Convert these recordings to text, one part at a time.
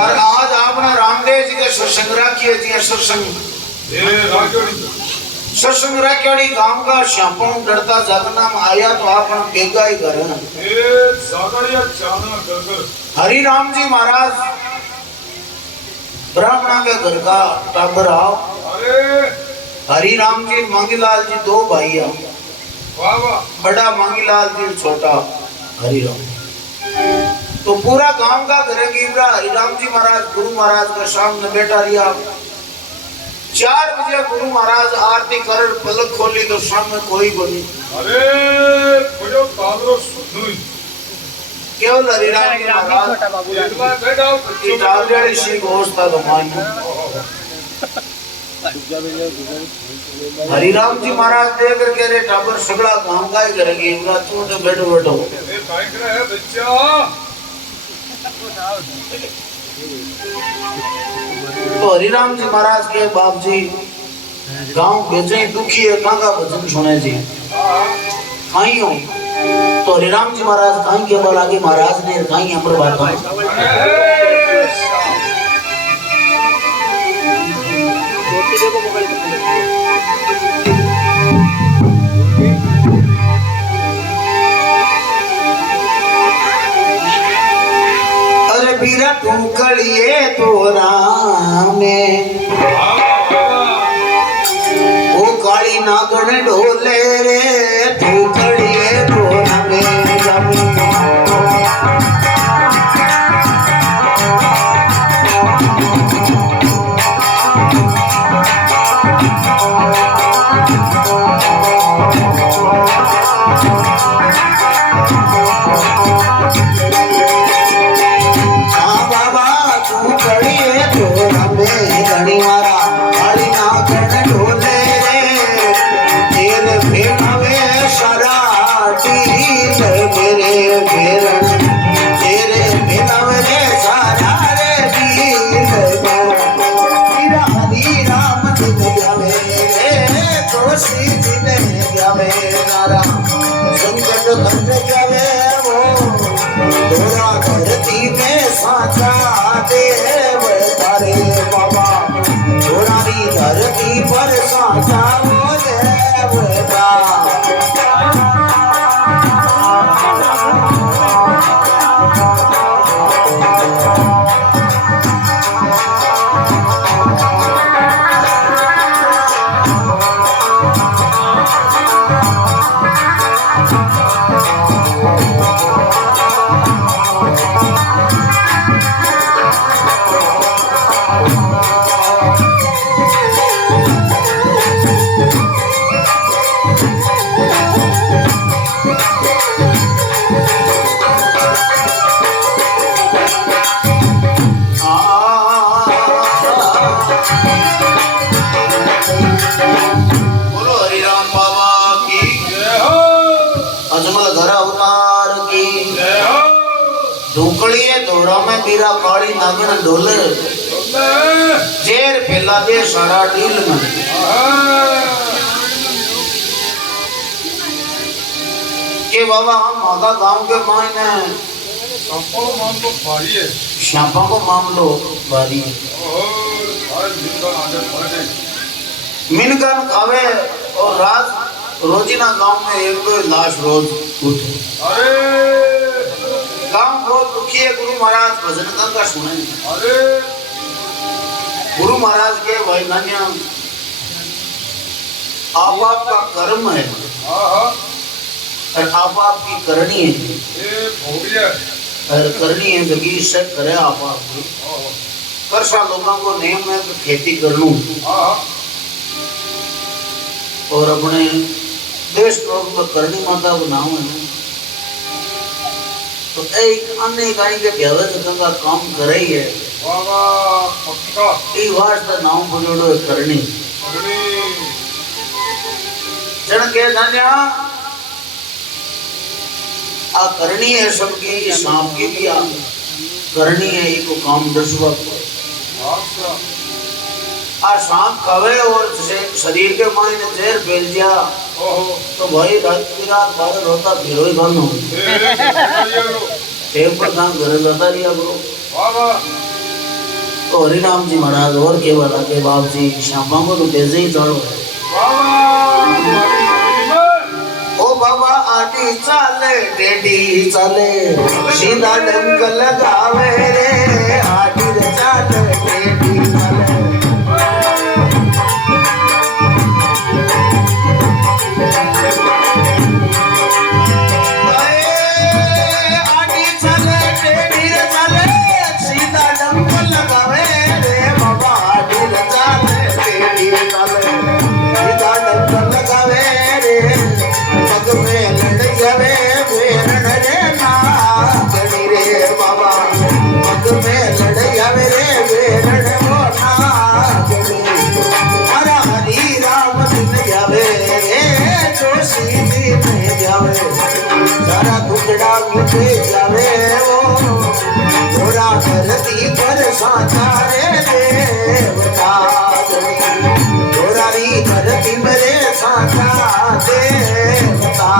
और आज आपने रामदेव जी के सत्संग रखिए जी सत्संग सत्संग रखियाड़ी गांव का श्यापों डरता जगना में आया तो आपने बेगा ही घर हरि राम जी महाराज ब्राह्मण के घर का टाबर आओ हरि राम जी मांगीलाल जी दो भाई आओ बड़ा मांगीलाल जी छोटा हरि राम तो पूरा गांव का घर गिरा हरि राम जी महाराज गुरु महाराज का सामने बैठा रिया 4 बजे गुरु महाराज आरती कर पलक खोली तो सामने कोई बोली अरे खोजो तालो सुनोई केवल हरि राम जी महाराज ये डालड़ी सी घोष था मान हरि राम जी महाराज देख कर कह रहे टाबर सगड़ा गांव का ही करेगी तू तो बैठो बैठो है बच्चा तो हरिराम जी महाराज के बाप जी गांव भेजे दुखी है कहाँ का भजन सुने जी कहीं हो तो हरिराम जी महाराज कहीं के बल आगे महाराज ने कहीं अमर बात अरे बीरा टूकड़िए तो रामे ओ काली नागण ढोले रे टूकड़िए तो रामे धरती में साचा देव तारे बाबा थोड़ी धरती पर साचा वो देवता में बीरा काली नागन ढोले जेर फैला दे सारा डील में के बाबा हम मादा गांव के मायने श्यापा को मामलो बारी मिनकन खावे और रात रोजीना गांव में एक दो लाश रोज उठे गांव बहुत दुखी है गुरु महाराज भजन गंगा सुने अरे गुरु महाराज के भाई नान्या आप आपका कर्म है और आप आपकी करनी है और करनी है जगी से करे आप आपकी वर्षा लोगों को नियम है तो खेती कर लूं और अपने देश को करनी माता को नाम है तो एक अन्य गाय के प्यावे का काम करे ही है ये वास्ता नाम बोलोड़ो करनी जन के धन्या आ करनी है सबकी सांप की भी आ करनी है एक काम दसवा आ सांप खावे और शरीर के मायने जहर फैल जा तो भाई रात की रात बाहर होता फिर ही बंद हो टेप पर काम घर जाता रिया करो तो हरि राम जी महाराज और केवल लगे बाप जी श्यामा को तो भेजे ही चलो है। ओ बाबा आटी चाले टेढ़ी चाले सीधा डंक लगावे रे आटी रे चाले टेढ़ी चाले आटी चाले टेढ़ी रे चाले सीधा डंक लगावे रे बाबा आटी रे चाले टेढ़ी रे चाले सीधा डंक लगावे रे पग में लड़ जावे वेरण रे नागणी रे बाबा पग में लड़ जावे रे वेरण वो नागणी हरा हरी राम दिन जावे रे जोशी जी में जावे सारा टुकड़ा मुझे जावे वो थोड़ा धरती पर साचा रे देवता थोड़ा री धरती मेरे साचा देवता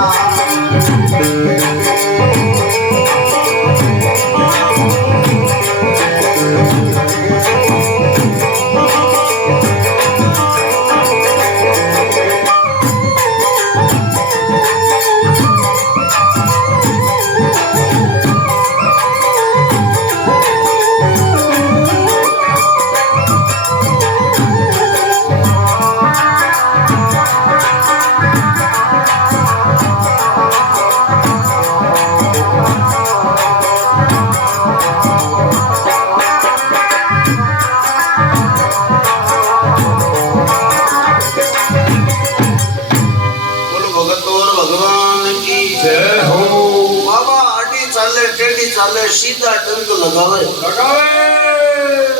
चाले सीधा डंक लगावे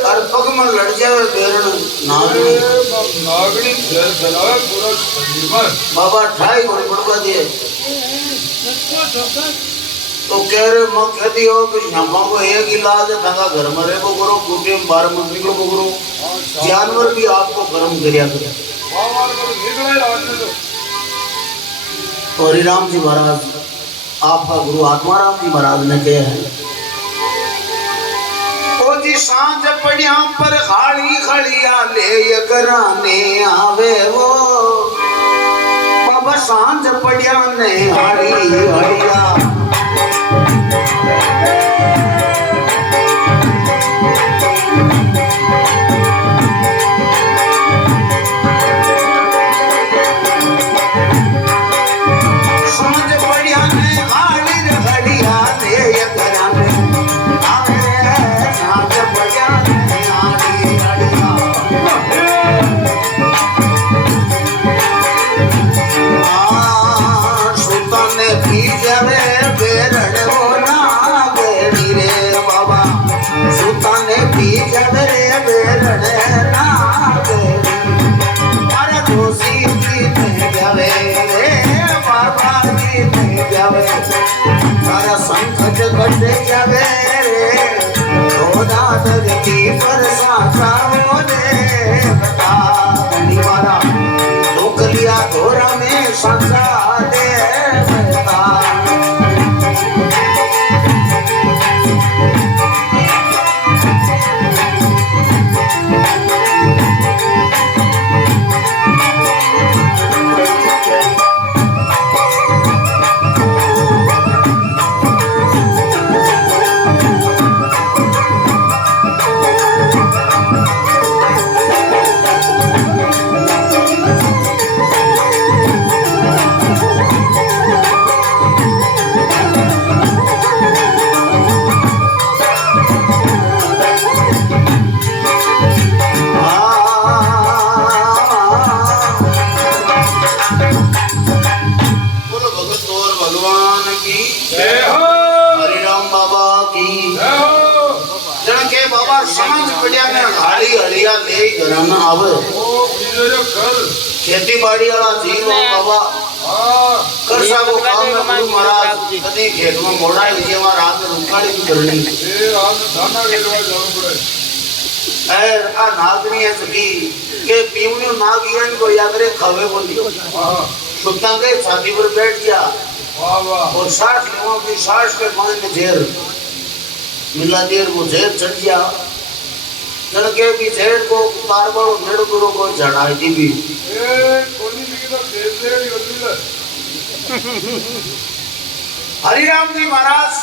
और पग में लड़ जावे बेरण नागनी नागनी चलावे पूरा शरीर में बाबा ठाई को पड़वा दिए तो कह रहे मैं कह दियो कि श्यामा को एक इलाज है ढंगा घर में रहे को करो कुटे में 12 में निकलो को करो जानवर भी आपको गर्म करिया करे तो हरि राम जी महाराज आपका गुरु आत्माराम जी महाराज ने कहे हैं ओ जी सांझ पड़िया पर खाली खड़िया ले कराने आवे वो बाबा सांझ पड़िया ने हाड़ी हड़िया सारा संकट कट जावे रे थोड़ा धरती पर साचा हो देवता निवारा लोक लिया थोड़ा में साचा देवता खेती बाड़ी वाला जीव बाबा करसा को काम में गुरु महाराज कदी खेत में मोड़ा लीजिए वहां रात में रुकाड़ी की करनी रात दाना लेवा जाना पड़े ए आ नागनी है सकी के पीवनी नागियन को याद रे खावे बोली सुता के छाती पर बैठ गया वाह वाह और सांस लेवा की सांस के मांग में जेर मिला देर वो जेर चढ़ गया जनके भी झेड़ को कारबड़ो नेड़ गुरु को जड़ाई दी भी कोनी भी तो देव ले योली ले हरिराम जी महाराज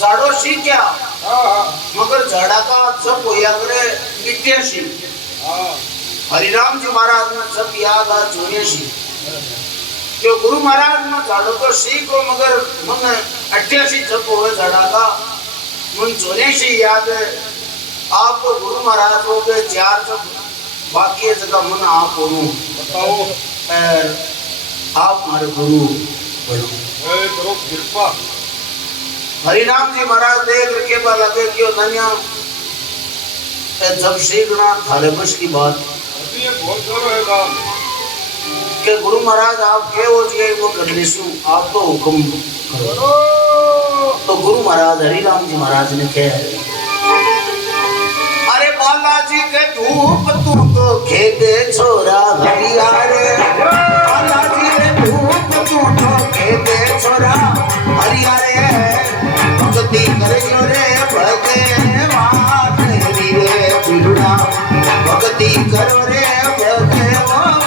झाड़ो सी क्या हां मगर झाड़ा का सब होया करे इत्यासी हां हरिराम जी महाराज ने सब याद आ जोड़े सी क्यों गुरु महाराज ने झाड़ो तो सी को मगर मन 88 जप हुए झाड़ा का मन जोड़े सी याद है आपको गुरु महाराज हो गए 4 जब बाकी जगह मन आप हो बताओ आप हमारे गुरु बनो करो कृपा हरिराम जी महाराज देख के बा लगे क्यों नन्या जब सीखना थारे बस की बात ये बहुत सारा है काम के गुरु महाराज आप के हो जी वो कर लेसु आप तो हुक्म करो तो गुरु महाराज हरिराम जी महाराज ने कहा अरे बालाजी के धूप तू तो खेदे छोरा हरिया रे बालाजी के धूप तू तो खेदे छोरा हरिया रे भक्ति करियो रे भगवान रे बिरुड़ा भक्ति करो रे भगवान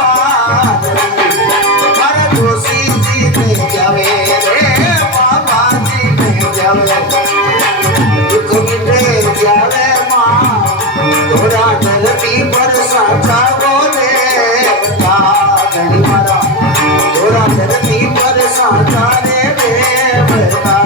अरे दोषी जी ने जावे रे बाबा जी ने जावे दुख मिटे जावे तोरा धरती पर साचा बोले बता गणी मारा तोरा धरती पर साचा रे बेवता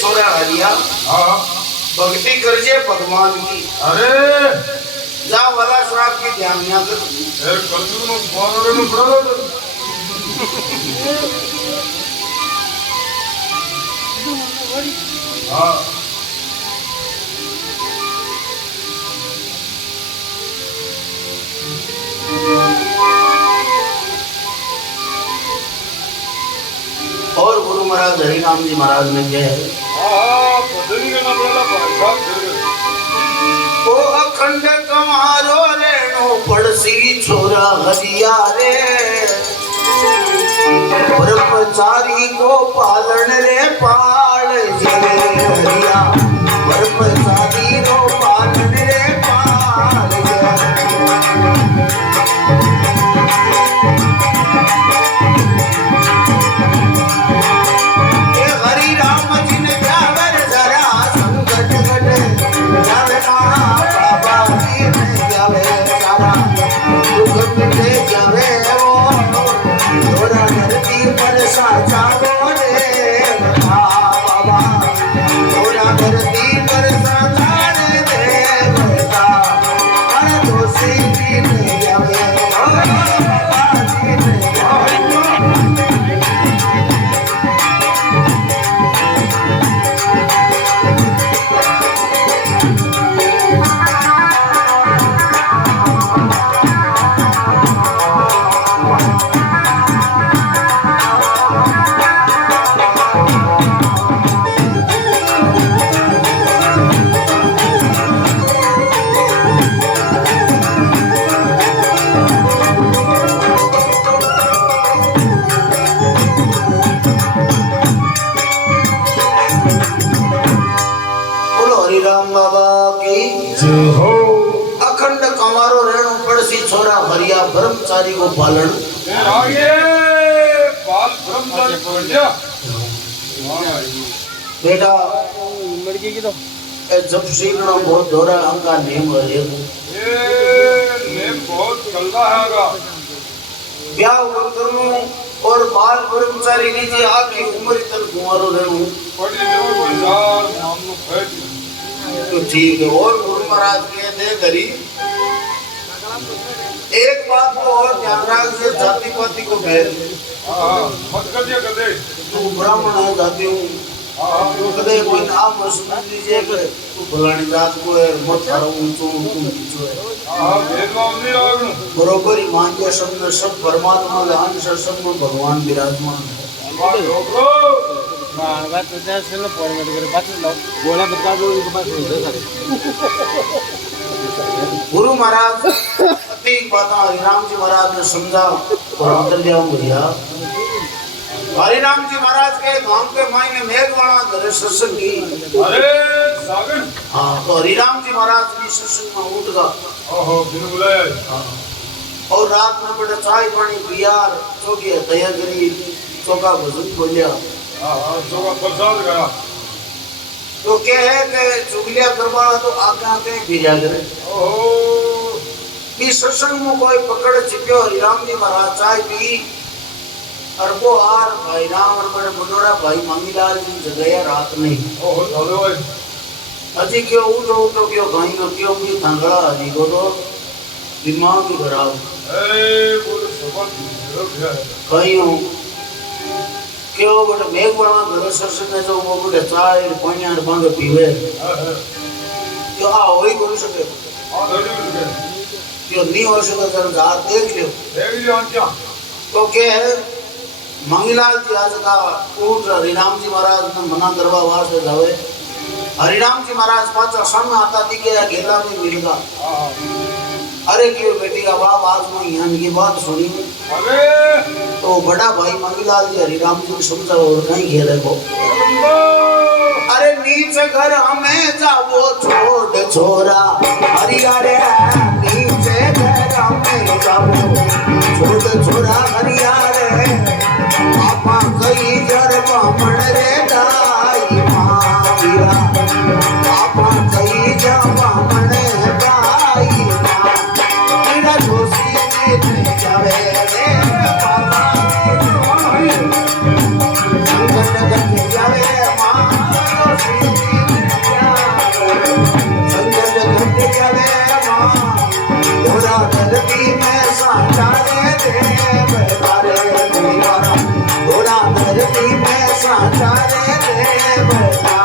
छोरा हरिया हां भक्ति करजे भगवान की अरे जा वाला श्राप की ध्यान ना कर यार कलयुग में बोलने में पड़ा हां और गुरु महाराज हरिराम जी महाराज ने कहा हां बदली करना पड़ेगा भाई साहब ओ अखंड कमारो रेणो पड़सी छोरा हरिया रे ब्रह्मचारी को पालन रे पाल जे हरिया ब्रह्मचारी को पालन रे पाल जे ब्रह्मचारी को पालन आगे बाल ब्रह्मचारी पकड़ लिया बेटा लड़की की तो जब सीखना बहुत दोहरा अंका नेम है ये नेम बहुत चलता है आगा ब्याह करूं और बाल ब्रह्मचारी नीचे आके उम्र तक कुंवारो रहूं पढ़ी देव को जार मामलो फैल तो ठीक है। और गुरु महाराज के दे करी एक बात को और ध्यान रख से जाति पाति को भेद मत कर दिया कदे तू ब्राह्मण है जाति हूँ तो कदे कोई नाम समझ लीजिए कि तू फलानी जात को है मत करो ऊंचो तुम नीचो है भेदभाव नहीं रखना बरोबर ही मान के सब परमात्मा ध्यान से सब में भगवान विराजमान है। बात रोको बात तो जैसे लो फॉर्मेट करे बात लो बोला बता दो इनके पास नहीं है गुरु महाराज अति बात हरिराम जी महाराज ने समझा और अंदर जाऊं भैया। हरिराम जी महाराज के गांव के मायने मेघवाड़ा घरे सत्संग की। अरे सागन हाँ तो हरिराम जी महाराज भी सत्संग में उठ गया। ओहो बिन बुलाया और रात में बड़े चाय पानी पिया चौकी तैयार करी चौका भजन बोलिया। चौका प्रसाद गया तो क्या है कि चुगलिया करवाना तो आगे आगे भिजा करे। ओहो इस सत्संग में कोई पकड़ चिप्यो हरिराम जी महाराज चाय पी और वो आर भाई राम और बड़े मनोरा भाई मंगीलाल जी जगया रात नहीं। ओहो चलो भाई अजी क्यों उठो उठो क्यों भाई को क्यों भी थंगड़ा अजी को तो दिमाग ही खराब ए बोले सुबह रुक गया भाई हूँ क्यों बड़े मेघ बड़ा घर सत्संग है जो वो बड़े चाय पानी और बांग पीवे क्यों आ हो ही कोई सके क्यों नहीं हो सके जरा जार देख लियो क्या तो क्या है मंगीलाल जी आज का उठ हरिराम जी महाराज ने मना करवा वास्ते जावे। हरिराम जी महाराज पाचा सामने आता दिखे अकेला में मिल गया। अरे क्यों बेटी का बाप आज मैं यहाँ की बात सुनी तो बड़ा भाई मंगीलाल जी हरिराम जी को समझा और कहीं खेले को अरे नीचे घर हमें जाओ छोड़ छोरा हरिया रे नीचे घर हमें जाओ छोड़ छोरा हरिया रे पापा कई जर बामण रे दाई माँ वीरा पापा कई जर बामण दाई माँ वीरा जोशी ने जावे रे पापा संगत करके जावे माँ जोशी ने जावे संगत करके जावे माँ थोड़ा धरती में सांचा दे बेतारे दीवारा थोड़ा धरती में सांचा दे बेटा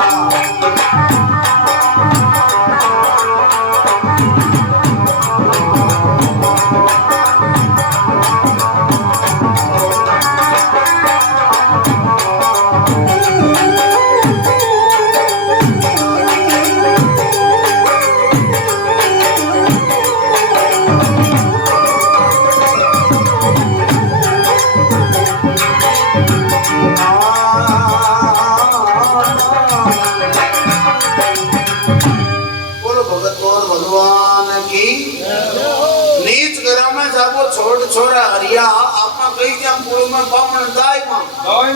छोड़ छोरा हरिया आपा कई क्या पुरो में बामण दाई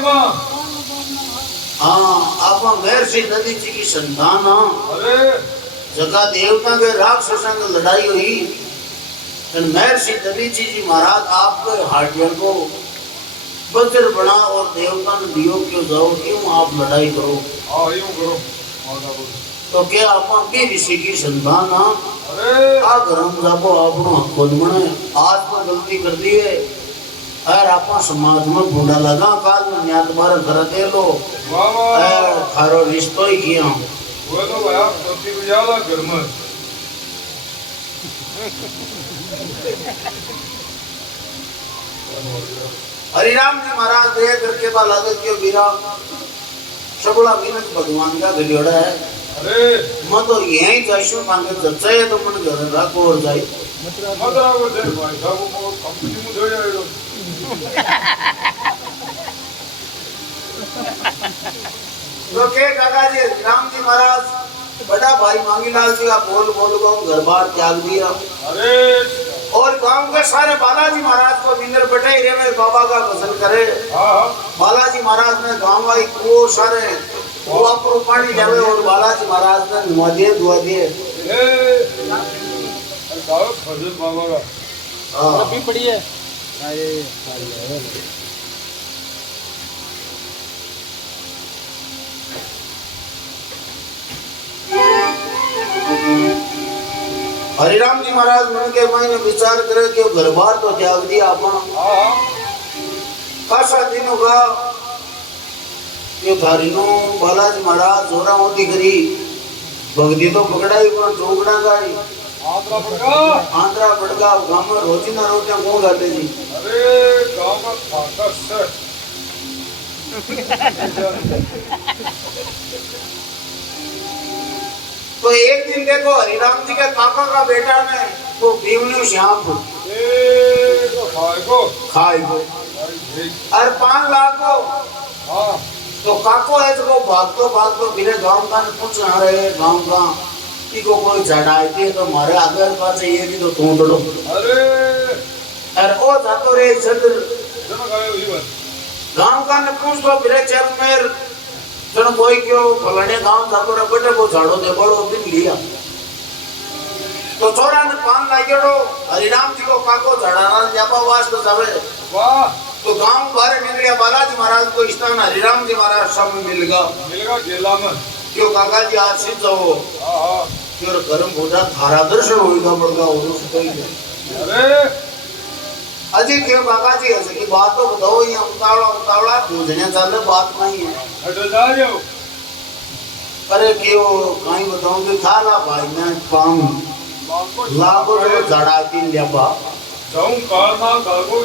मां हाँ आपा महर्षि नदी जी की संतान अरे जगह देवता के राक्षसों की लड़ाई हुई महर्षि नदी जी महाराज आपके हार्डिया को वज्र बना और देवता ने दियो क्यों जाओ क्यों आप लड़ाई करो। यूं करो तो क्या आपा भी ऋषि की संतान अरे आ गरम जाबो आपनो खुद बने आज तो गलती कर दी है और आपा समाज में बूढ़ा लगा काल में न्यात बार कर दे लो थारो रिश्तो ही किया वो तो भाई आप सब्जी बुझाला घर में हरिराम जी महाराज दे करके बाला के वीरा सबला मिनट भगवान का गलियोड़ा है। अरे मैं तो यही जाइशु मांगे जच्चे तो मन घर राखो और जाई मतलब वो दे भाई साहब को कंपनी में दे जाएगा तो के काका जी राम जी महाराज बड़ा भाई मांगीलाल जी का बोल बोल घर बार त्याग दिया। अरे और गांव के सारे बालाजी महाराज को मिलर बैठे रे में बाबा का भजन करे। बालाजी महाराज ने गांव वाई को सारे कुआं पर पानी जावे और बालाजी महाराज ने नुआ दिए दुआ दिए। भजन बाबा का अभी पड़ी है हरिराम जी महाराज मन के मायने विचार करे कि घर बार तो त्याग दिया अपन खासा दिन होगा ये धारिनो बालाजी महाराज जोरा मोती करी भक्ति तो पकड़ाई पर चौकड़ा गाड़ी आंध्रा पड़गा गांव में रोजी ना रोटियां कौन गाते जी अरे गांव का फाका से तो एक दिन देखो हरिराम जी के काका का बेटा ने वो भीमनु श्याम को खाए को और 5 लाख को तो काको है तो भागतो मेरे गांव का कुछ ना रहे गांव का कि को कोई चढ़ाई तो मारे आगे पास ये भी तो तू डरो अरे ओ जातो रे चंद्र गांव का ने पूछ तो मेरे चरण में जन कोई क्यों फलाने गांव जातो रे बेटे को झाड़ो दे बड़ो दिन लिया तो छोरा ने 5 लागेड़ो हरिराम जी को काको चढ़ाना जापा वास्ते जावे वाह तो गांव बाहर निकलिया बालाजी महाराज को स्थान हरिराम जी महाराज सब मिलेगा गेला में क्यों काका जी आशीष जाओ क्यों कर्म होता थारा दर्शन होगा बड़का हो अरे अजी क्यों काका जी ऐसे की बात तो बताओ ये उतावला पूछने चल बात नहीं है हट जा जाओ अरे क्यों कहीं बताऊं कि थाला भाई ने काम लाखों तो जड़ा तीन लेबा जाऊं काल मां गागो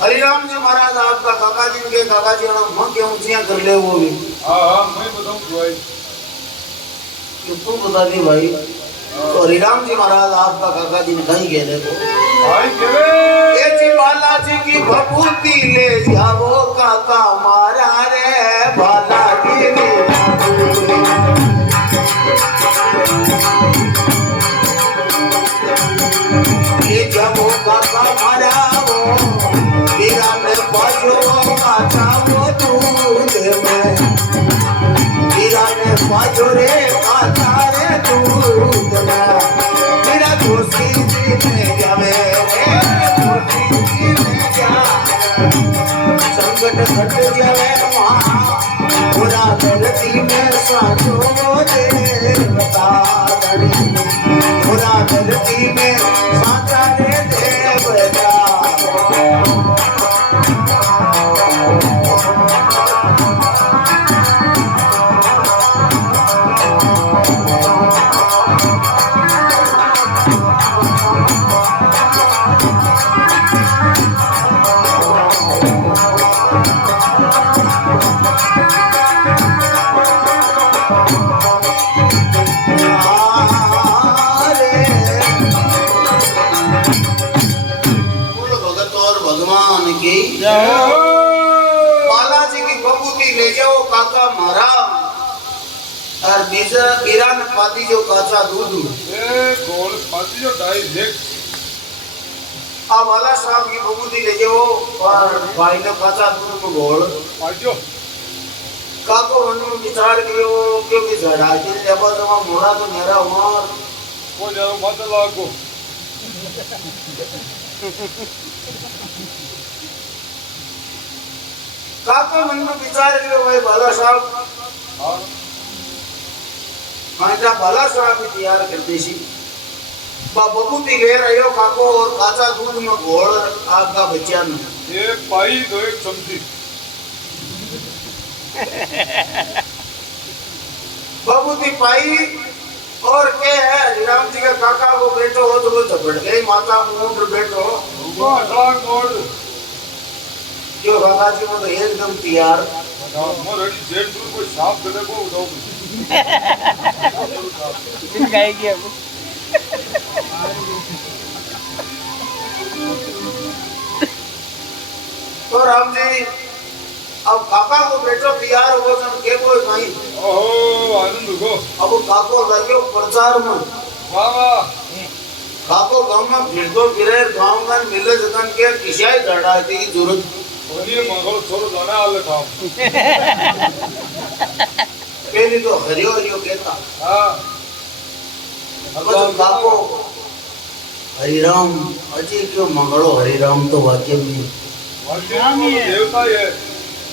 हरिराम जी महाराज आपका काका जी के काका जी ना मन के ऊंचियां कर ले वो भी हां मैं बताऊं भाई तू बता दी भाई तो हरिराम जी महाराज आपका काका जी ने कहीं कह देखो भाई केवे ये जी बालाजी की भभूति ले जाओ काका मारा रे बालाजी ने ये जब काका मारा वो मेरा में बाजो काचा वो दूध में मेरा में बाजो रे काचा रे दूध में मेरा दोस्ती जी में जावे रे दोस्ती जी में जावे संकट घट जावे वहाँ पूरा धरती में साजो देवता धड़ी पूरा धरती में साचा रे देवता बालाजी की बबूती ले जाओ काका मारा और बीरा ने पाती जो काचा दूध गोल पाती जो डायरेक्ट अब वाला साहब की बबूती ले जाओ और भाई ने काचा दूध में घोल पाजो काको मन में विचार करो क्योंकि झड़ा के जब जमा मोड़ा तो मेरा उमर वो जरा मत लागो काका मन में विचार करो भाई बाला साहब हां माता बाला साहब भी तैयार कर देसी बबूती ले रहे हो काको और काचा दूध में घोल आपका बच्चा न एक पाई दो एक चमची बबूती पाई और के है हरिराम जी का काका वो बैठो हो तो वो झपट गई माता मुंड बैठो वो अठाक मोड़ क्यों काका जी वो तो एकदम तैयार मोर रेडी जेट दूर कोई साफ करे को उठाओ फिर गाएगी अब तो राम जी अब काका को बैठो तैयार हो तो के कोई नहीं ओहो आनंद को अब काको लगे प्रचार में वाह वाह काको गांव में फिर तो फिरे गांव में मिले जगन के किसाई धड़ा की जरूरत ये मंगल छोरो जाना आले था पहले तो हरियो हरियो कहता हां अब काको हरिराम अजी क्यों मंगलो हरिराम तो वाक्य में देवता ही है।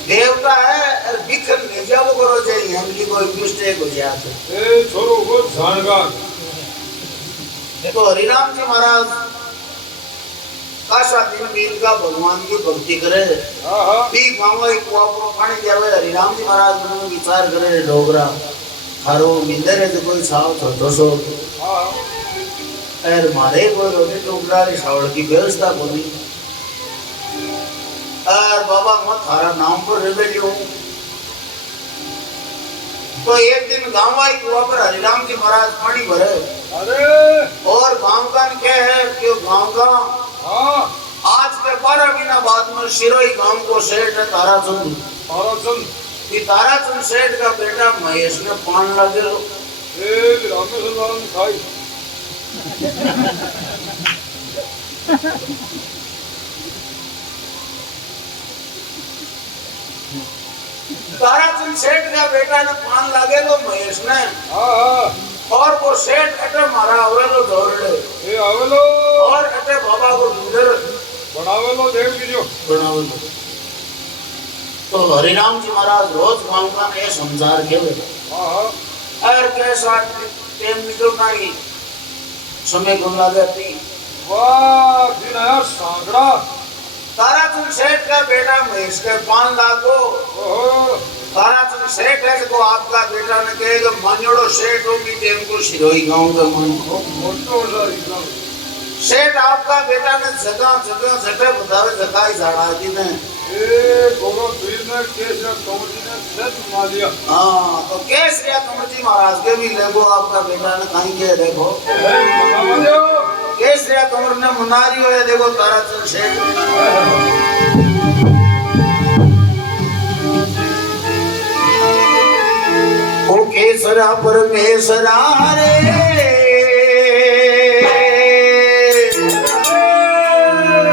देवता है और बिखर ले जाओ करो चाहिए हमकी कोई मिस्टेक हो जाए ए छोरो वो जानकार। देखो हरिराम जी महाराज काशा दिन मील का भगवान की भक्ति करे हाँ हाँ पी गाँव एक कुआ को पानी जावे हरिराम जी महाराज मन विचार करे डोगरा हारो मिंदर है तो कोई साव छोटो सो हाँ और मारे कोई रोटी टुकड़ा री सावड़ की व्यवस्था कोनी और बाबा मत थारा नाम पर रेबेलियो तो एक दिन गाँव आई कुआ पर हरिराम जी महाराज पानी भरे अरे और गाँव का क्या है कि गाँव का हाँ आज के 12 महीना बाद में शिरोई गांव को सेठ है ताराचंद ताराचंद कि ताराचंद सेठ का बेटा महेश ने पान लगे लो ए रामेश्वर लाल ने खाई ताराचंद सेठ का बेटा ने पान लगे लो महेश ने हाँ हाँ और वो सेठ अटे मारा हुए लो दौड़े ए आवेलो और अटे बाबा को ढूंढे बनावेलो देव की जो बनाओ लो तो हरिराम जी महाराज रोज गांव का ये संसार खेले हाँ हाँ और कैसा टाइम निकलना ही समय को लगाती वाह दिन आया सांगड़ा ताराचंद सेठ का बेटा महेश के पान लागो ओहो ताराचंद सेठ है को आपका बेटा ने कहेगा मान्योड़ो सेठ होगी टेम को शिरोई गांव का मन को मोटो जाएगा सेठ आपका बेटा ने जगह जगह जगह बतावे जगह झाड़ा दी ने ए गोरो पीर ने केस कमरी ने सेट बना लिया हाँ तो केस रिया कमरजी महाराज के भी लेगो आपका बेटा ने कहीं के देखो ए मना दो केस रिया कमर ने मुनारी होए देखो ताराचंद सेठ ओ केसरा परमेश्वरा रे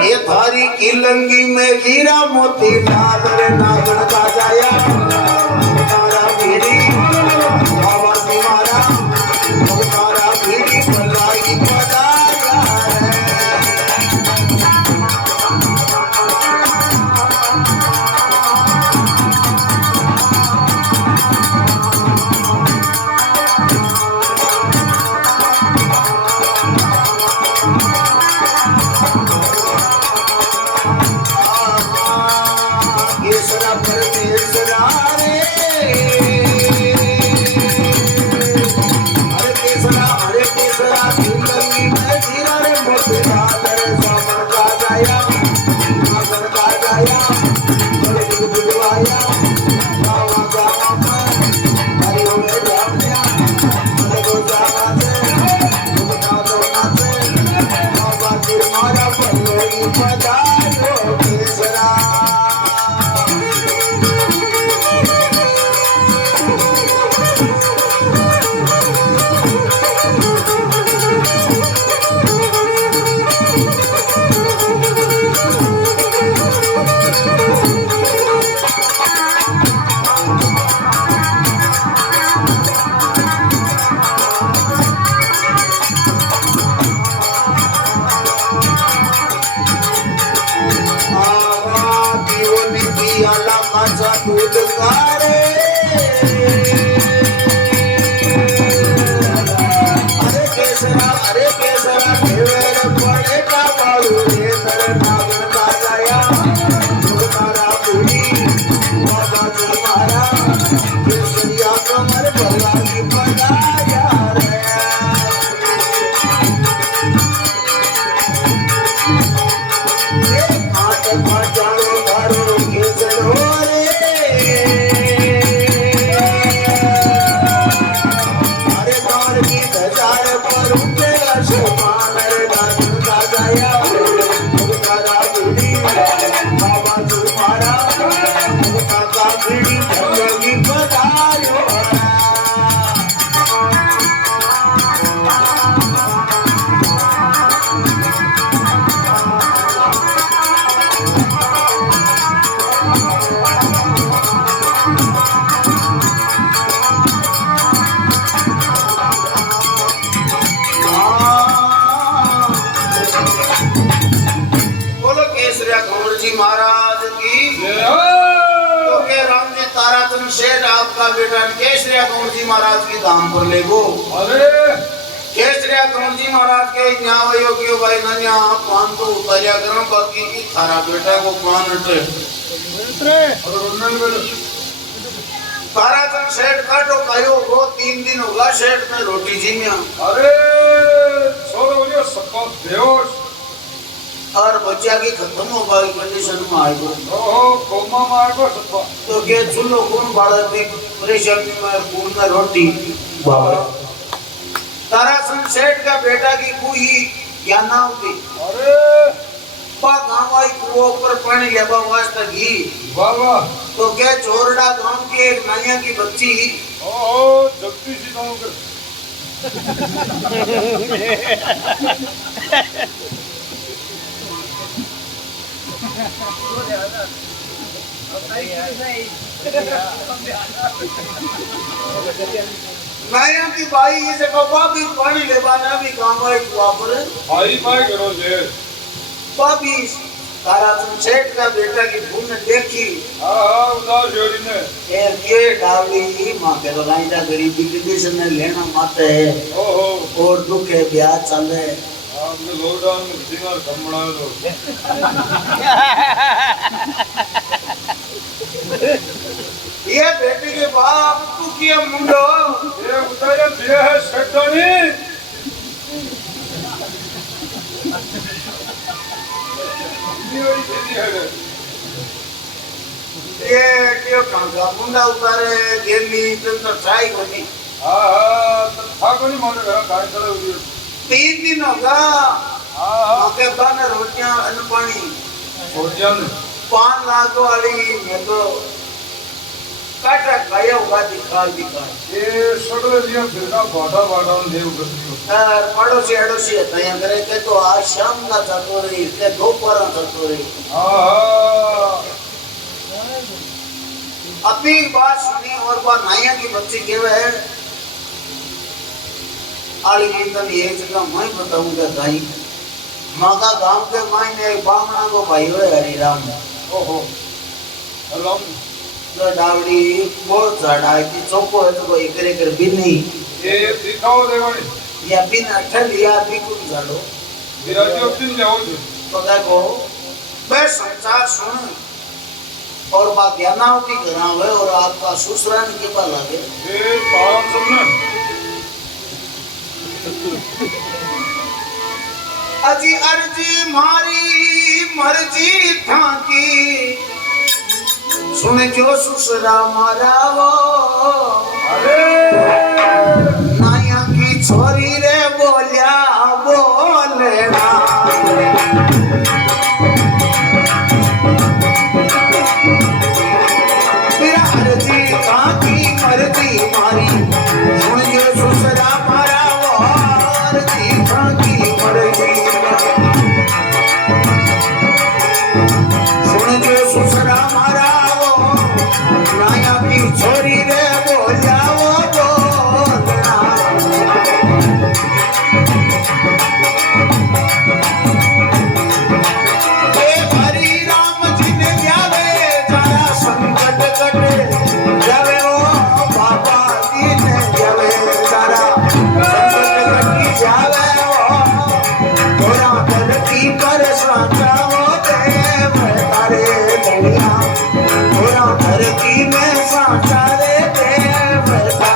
ये थारी की लंगी में हीरा मोती लाल रे नागन का जाया तारा भीड़ी बाबा सिमारा तारा भीड़ी पलाई पदाया केसरा परमेश्वरा रे हरे केसरा दिलंगी में जीरा रे मोती लाल रे सामन का जाया सामन का जाया बड़े बुझवाया गावा गावा में हरि हो गए जामिया हरे को जाना से उठा दो ना से बाबा जी मारा पल्लोई पधारो केसरा दूध कारे अरे केसरा घेवर पड़े का बालू रे तर नागन का जाया दूध तारा पूरी बाबा जी मारा केसरिया कमर भला की पड़ाया रे हाथ पचाड़ो धारो केसरो महाराज ताराचंद सेठ आपका बेटा केसरिया कंवर जी महाराज की धाम पर ले गो। अरे केसरिया कंवर जी महाराज के न्यावयो क्यों भाई नन्या पान तो उतारिया करो बाकी की थारा बेटा को पान अटे अरे रोने वाले ताराचंद सेठ का तो कहो वो 3 दिन होगा सेठ में रोटी जीमिया। अरे सोरो ये सबका बेहोश और बच्चा की खत्म हो गई कंडीशन में आई गो। ओहो कोमा मार को सबका तो के चुल्लो कौन बाड़ा दी परेशानी में पूर्ण में रोटी बाबा ताराचंद सेठ का बेटा की कोई क्या नाम थी। अरे पा गांव आई कुओं पर पानी लेबा वास्ते घी बाबा तो क्या चोरड़ा गांव की एक नानिया की बच्ची ओहो जगती सी गाँव के नानिया की भाई इसे कपा भी पानी लेबा ना भी गांव आई कुआ पर भाई भाई करो जे पापी ताराचंद सेठ का बेटा की भूल ने देखी हाँ उदार जोड़ी ने ये डावली माँ के तो लाइटा गरीबी की कंडीशन में लेना माते है ओहो और दुख है ब्याह चले हमने लॉकडाउन में दिमाग कम बनाया तो ये बेटी के बाप तू किया मुंडो ये उतारे दिया है शैतानी ये क्यों कांगा मुंडा उतारे गेली तो ट्राई बनी हाँ तो ठाकुर नहीं माने घर काय करे हुई 3 दिन होगा हाँ के बन रोटियां अन्न पानी सोचिया ने 5 लाख वाली मैं तो काटा खाया होगा दिखा ये सगळे दिया फिरना बाटा बाटा में देव करती और पड़ोसी अड़ोसी तैयार करे के तो आज शाम का जातो रही के दोपहर जातो रही हाँ अभी बात सुनी और बात नाया की बच्ची केवे है आली नींदन ये जगह मैं बताऊंगा भाई मागा गांव के मायने एक बामणा को भाई है हरिराम ओहो अल्लाह तो डावड़ी बहुत ज्यादा है कि चौको है तो कोई करे कर भी नहीं ये दिखाओ देवानी या बिन अठल या बिल्कुल जाड़ो विराजो दिन जाओ जे तो देखो मैं संसार सुन और बा ज्ञानाव की घराव है और आपका सुसरान के पा लगे ये पाम सुनना अजी अर्जी मारी मर्जी था की सुन जो सुसरा मारावो अरे नाया की छोरी रे बोलिया बोलेना मेरा अर्जी काकी मर्जी मारी सुन जो सुसरा मारावो अर्जी काकी मर्जी सुन जो सुसरा मारावो नाया की छोरी रे बोलियावो बोलना हे हरि राम जी ने जावे जरा संकट कटे जावे ओ बाबा जी ने जावे जरा संकट कटी जावे ओ तोरा धरती पर साचावो देव तारे दुनिया तोरा धरती में साचा रे देवता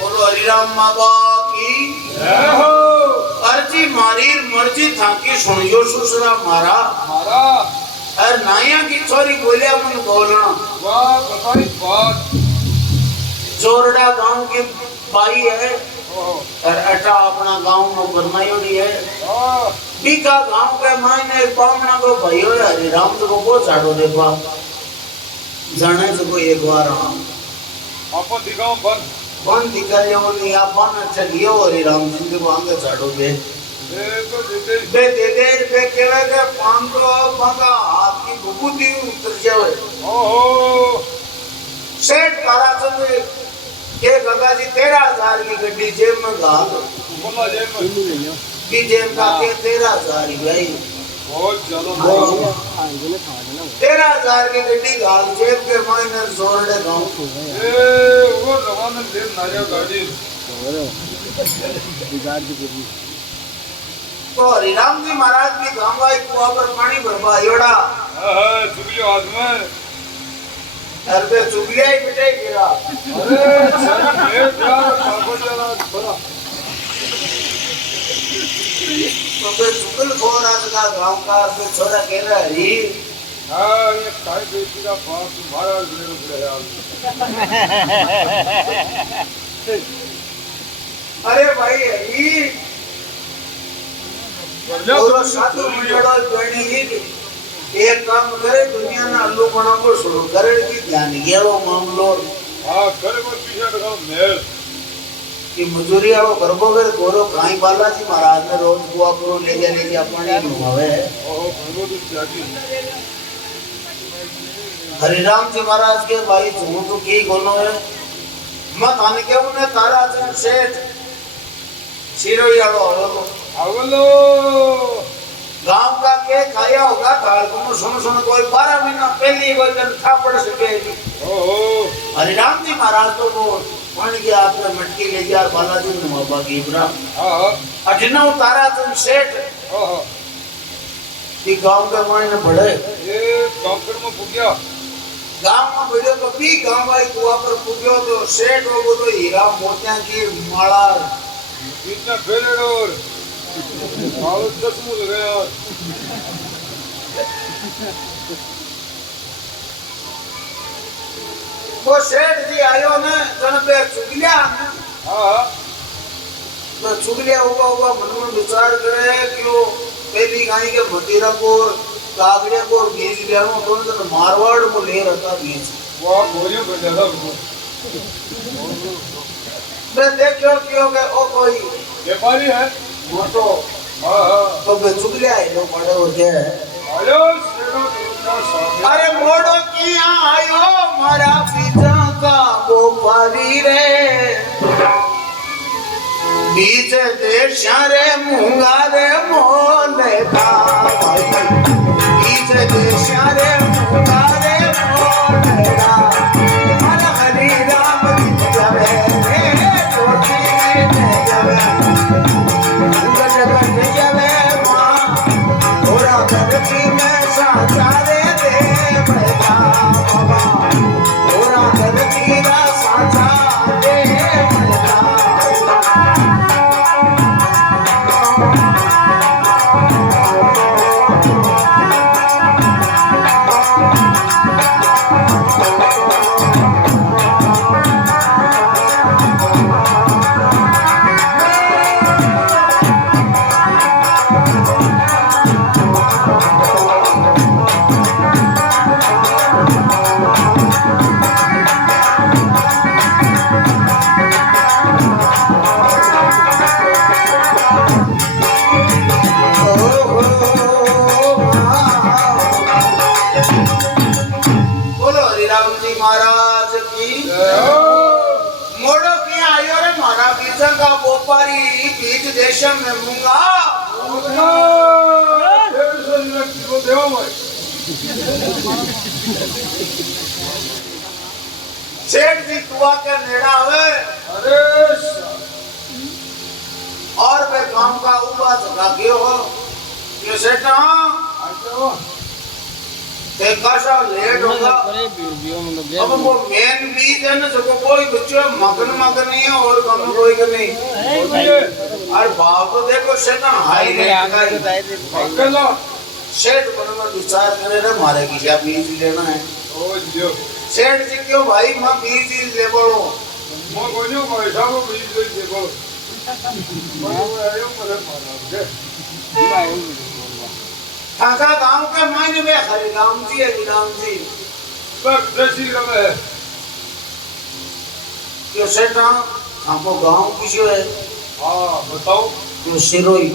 बोलो हरिराम बाबा की जय हो अर्जी मारी मर्जी था कि सुनियो सुसरा मारा मारा और नाया की छोरी बोलिया मन बोलना वाह बताई बात चोरड़ा गांव की बाई है और अटा अपना गांव में बनमायोड़ी है हाँ बीका गांव के मायने बामना को भयो हरि राम तो को झाड़ो देखवा जाने से को एक बार आपको दिखाओ बन दिखा जाओ नहीं आप बन चलियो हरि राम जी के आगे झाड़ो बे तो देते बे केवे के पांडो बंगा हाथ की भूखुदी उतर जावे ओहो सेठ ताराचंद के गंगा जी 13,000 की गड्डी जेब में गाल बोला जय में की जेब का के 13,000 भाई बहुत ज्यादा 13,000 की गड्डी गाल जेब के मायने जोड़े गांव ए वो रवाना ले नारिया गाड़ी तो हरिराम जी महाराज भी गांव आई कुआं पर पानी भरवा योड़ा हां चुगली हाथ में अरे चुगलिया ही मिटे गिरा अरे सर मैं यार बाबू जरा थोड़ा तो फिर चुगल खोर आज का गांव का फिर छोरा कह रहा हरी हां ये काय बेटी का बाप तुम्हारा ले रहे यार अरे भाई हरी और साधु मंडल गणी ही एक काम करे दुनिया ना अल्लू बना को शुरू करे की ध्यान गेरो मामलो हां करे मत पीछे लगाओ मेल कि मजूरी वालो करबो कर गोरो काई बालाजी महाराज ने रोज बुआ को ले जा अपने घुमावे ओहो भगो तो त्यागी हरिराम जी महाराज के भाई तुम तो की गोनो है मत आने के उन्हें तारा चंद सेठ सिरोई वालो आवलो गांव का के खाया होगा थाल को सुन कोई 12 महीना पहली कोई दिन थापड़ सकेगी ओहो हरिराम जी महाराज तो वो मान के आपने मटकी ले जा बालाजी ने बाबा की इब्रा हां अठना तारा तुम सेठ ओहो की गांव के मायने बड़े ये डॉक्टर में पुगिया गांव में बड़े तो भी गांव आई कुआं पर पुगियो तो सेठ वो तो हीरा मोतियां की माला इतना फेरे और आओ चश्मू लगे यार वो सेठ जी आयो ने जन पे चुगलिया हां तो चुगलिया हुआ मन में विचार करे क्यों पहली गाय के मतीरा को कागड़े को बीज लेनो तो मारवाड़ को ले रखा बीज वो गोलियों पे ज्यादा मैं देखो क्यों के ओ कोई व्यापारी है मोटो हां तो बे चुगलिया है लो बड़े होते हैं आयो सेना तुमका स्वामी अरे मोड़ो की आयो मारा पिता का वो पारी रे बीच देश रे मुंगा रे मोले का बीच देश रे मुंगा रे मोले का हर हरि राम जी जावे रे कोठी में जावे गज गज जावे मां थोड़ा धरती में साचा रे दे बैठा बाबा थोड़ा धरती का साचा दे बैठा बोलो हरिराम जी महाराज की मोड़ो की आयो रे मारा बीज का व्यापारी बीज देश में मूंगा फिर से लड़की को देवा भाई सेठ जी कुआ के नेड़ा आवे अरे और वे काम का उबा जगा गयो हो ये सेठ अच्छा देखा सा लेट होगा अब वो मेन बीज है ना जो कोई बच्चों मगन नहीं है और काम कोई का नहीं और भाव तो देखो सेठ हाई रेट का अकेला सेठ बनना विचार करे रे मारे की क्या बीज लेना है ओ जियो सेठ जी क्यों भाई मैं बीज ले बोलो मैं कोई पैसा को बीज दे देखो वो आयो मरे मारा के काका गांव के मायने में हरि राम जी है राम जी बस देसी रवे यो सेठा हमको गांव किसो है हां बताओ यो सिरोई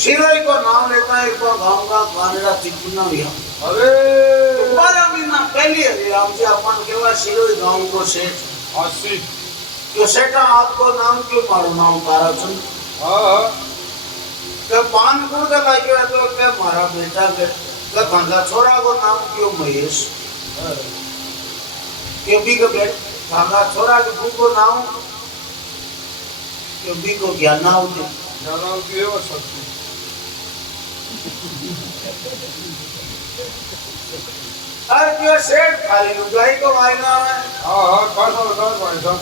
सिरोई को नाम लेता है एक गांव का गानेरा चिकुना भैया अरे 12 महीना पहले हरि राम जी अपन केवा सिरोई गांव को सेठ आसी यो सेठा आपको नाम क्यों मारो नाम ताराचंद हां के पान गुड़ का लागे तो के मारा बेटा के भांगा छोरा को नाम क्यों महेश क्यों भी के भांगा छोरा के बू को नाम क्यों भी को ज्ञानाव दे ज्ञानाव की है शक्ति हर क्यों सेठ खाली लुगाई को आईना है हां खासा बता भाई साहब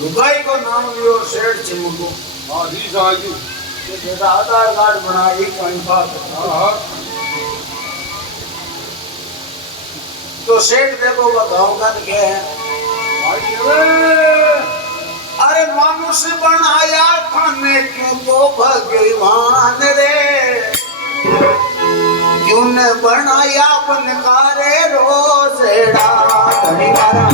लुगाई को नाम लियो सेठ चिमको हां जी साहब ये बेटा आधार कार्ड बना एक पॉइंट पास हां तो सेठ देखो वो गांव का क्या है भाई रे अरे मनुष्य बनाया खाने क्यों तो भगवान रे क्यों न बनाया बनकारे रोजेड़ा धनी मारा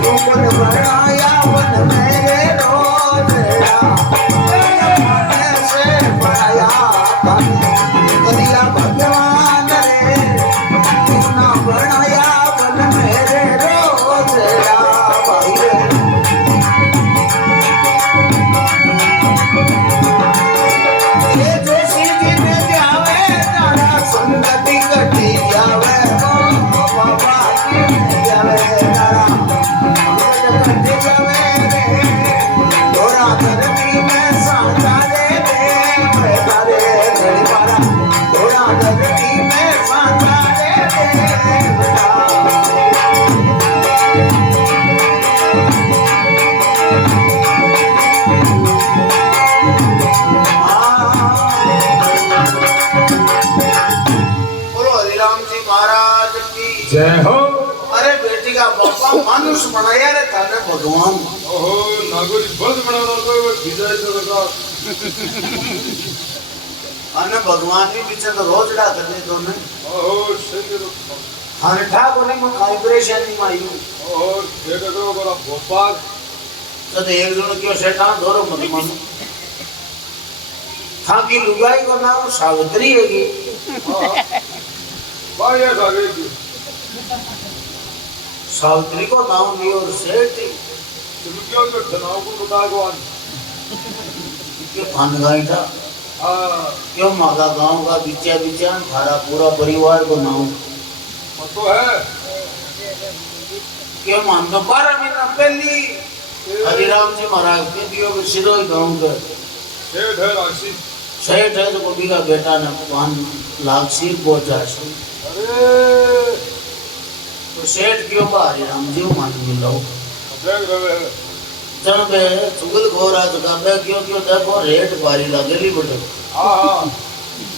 क्यों न बनाया बन मेरे रोजेड़ा ऐसे बनाया करिया भगवान रे क्यों न बनाया बन मेरे रोजेड़ा भाई रे ये जो सीधी में जावे तारा संगति कटी जावे ओ बाबा की जावे तारा संगति कटी जावे रे थोड़ा धरती में सांचा रे बेटा रे धड़ी मारा थोड़ा धरती में सांचा रे बेटा बोलो हरिराम जी महाराज की जय हो अरे बेटी का बापा मनुष्य बनाया रे थाने भगवान ओहो नागोरी बंद बनाना तो विजय तो लगा अने भगवान भी पीछे तो रोज डा कर दे तो नहीं ओहो सही है हाने ठाको नहीं मैं खाई परेशानी में आई हूं ओहो देखो तो बड़ा भोपाल तो एक जन क्यों शैतान धोरो मत मानो हां की लुगाई को नाम सावित्री है की भाई ये सारे की सावित्री को नाम लियो और सेठ तुम क्यों तो तनाव को बता को आज के भान गाई था हां क्यों मागा गांव का बिचा बिचान थारा पूरा परिवार को नाम तो है क्यों मान तो 12 महीना पहली हरिराम जी महाराज के दियो के सिरोई गांव के सेठ है राशि सेठ है तो कभी का बेटा ने 5 लाख सिर पहुंचा से अरे तो सेठ क्यों बा हरिराम जी मान मिलो देख रहे जन बे चुगल घोरा तो गबे क्यों क्यों देखो रेट भारी लगेली बटो हां हां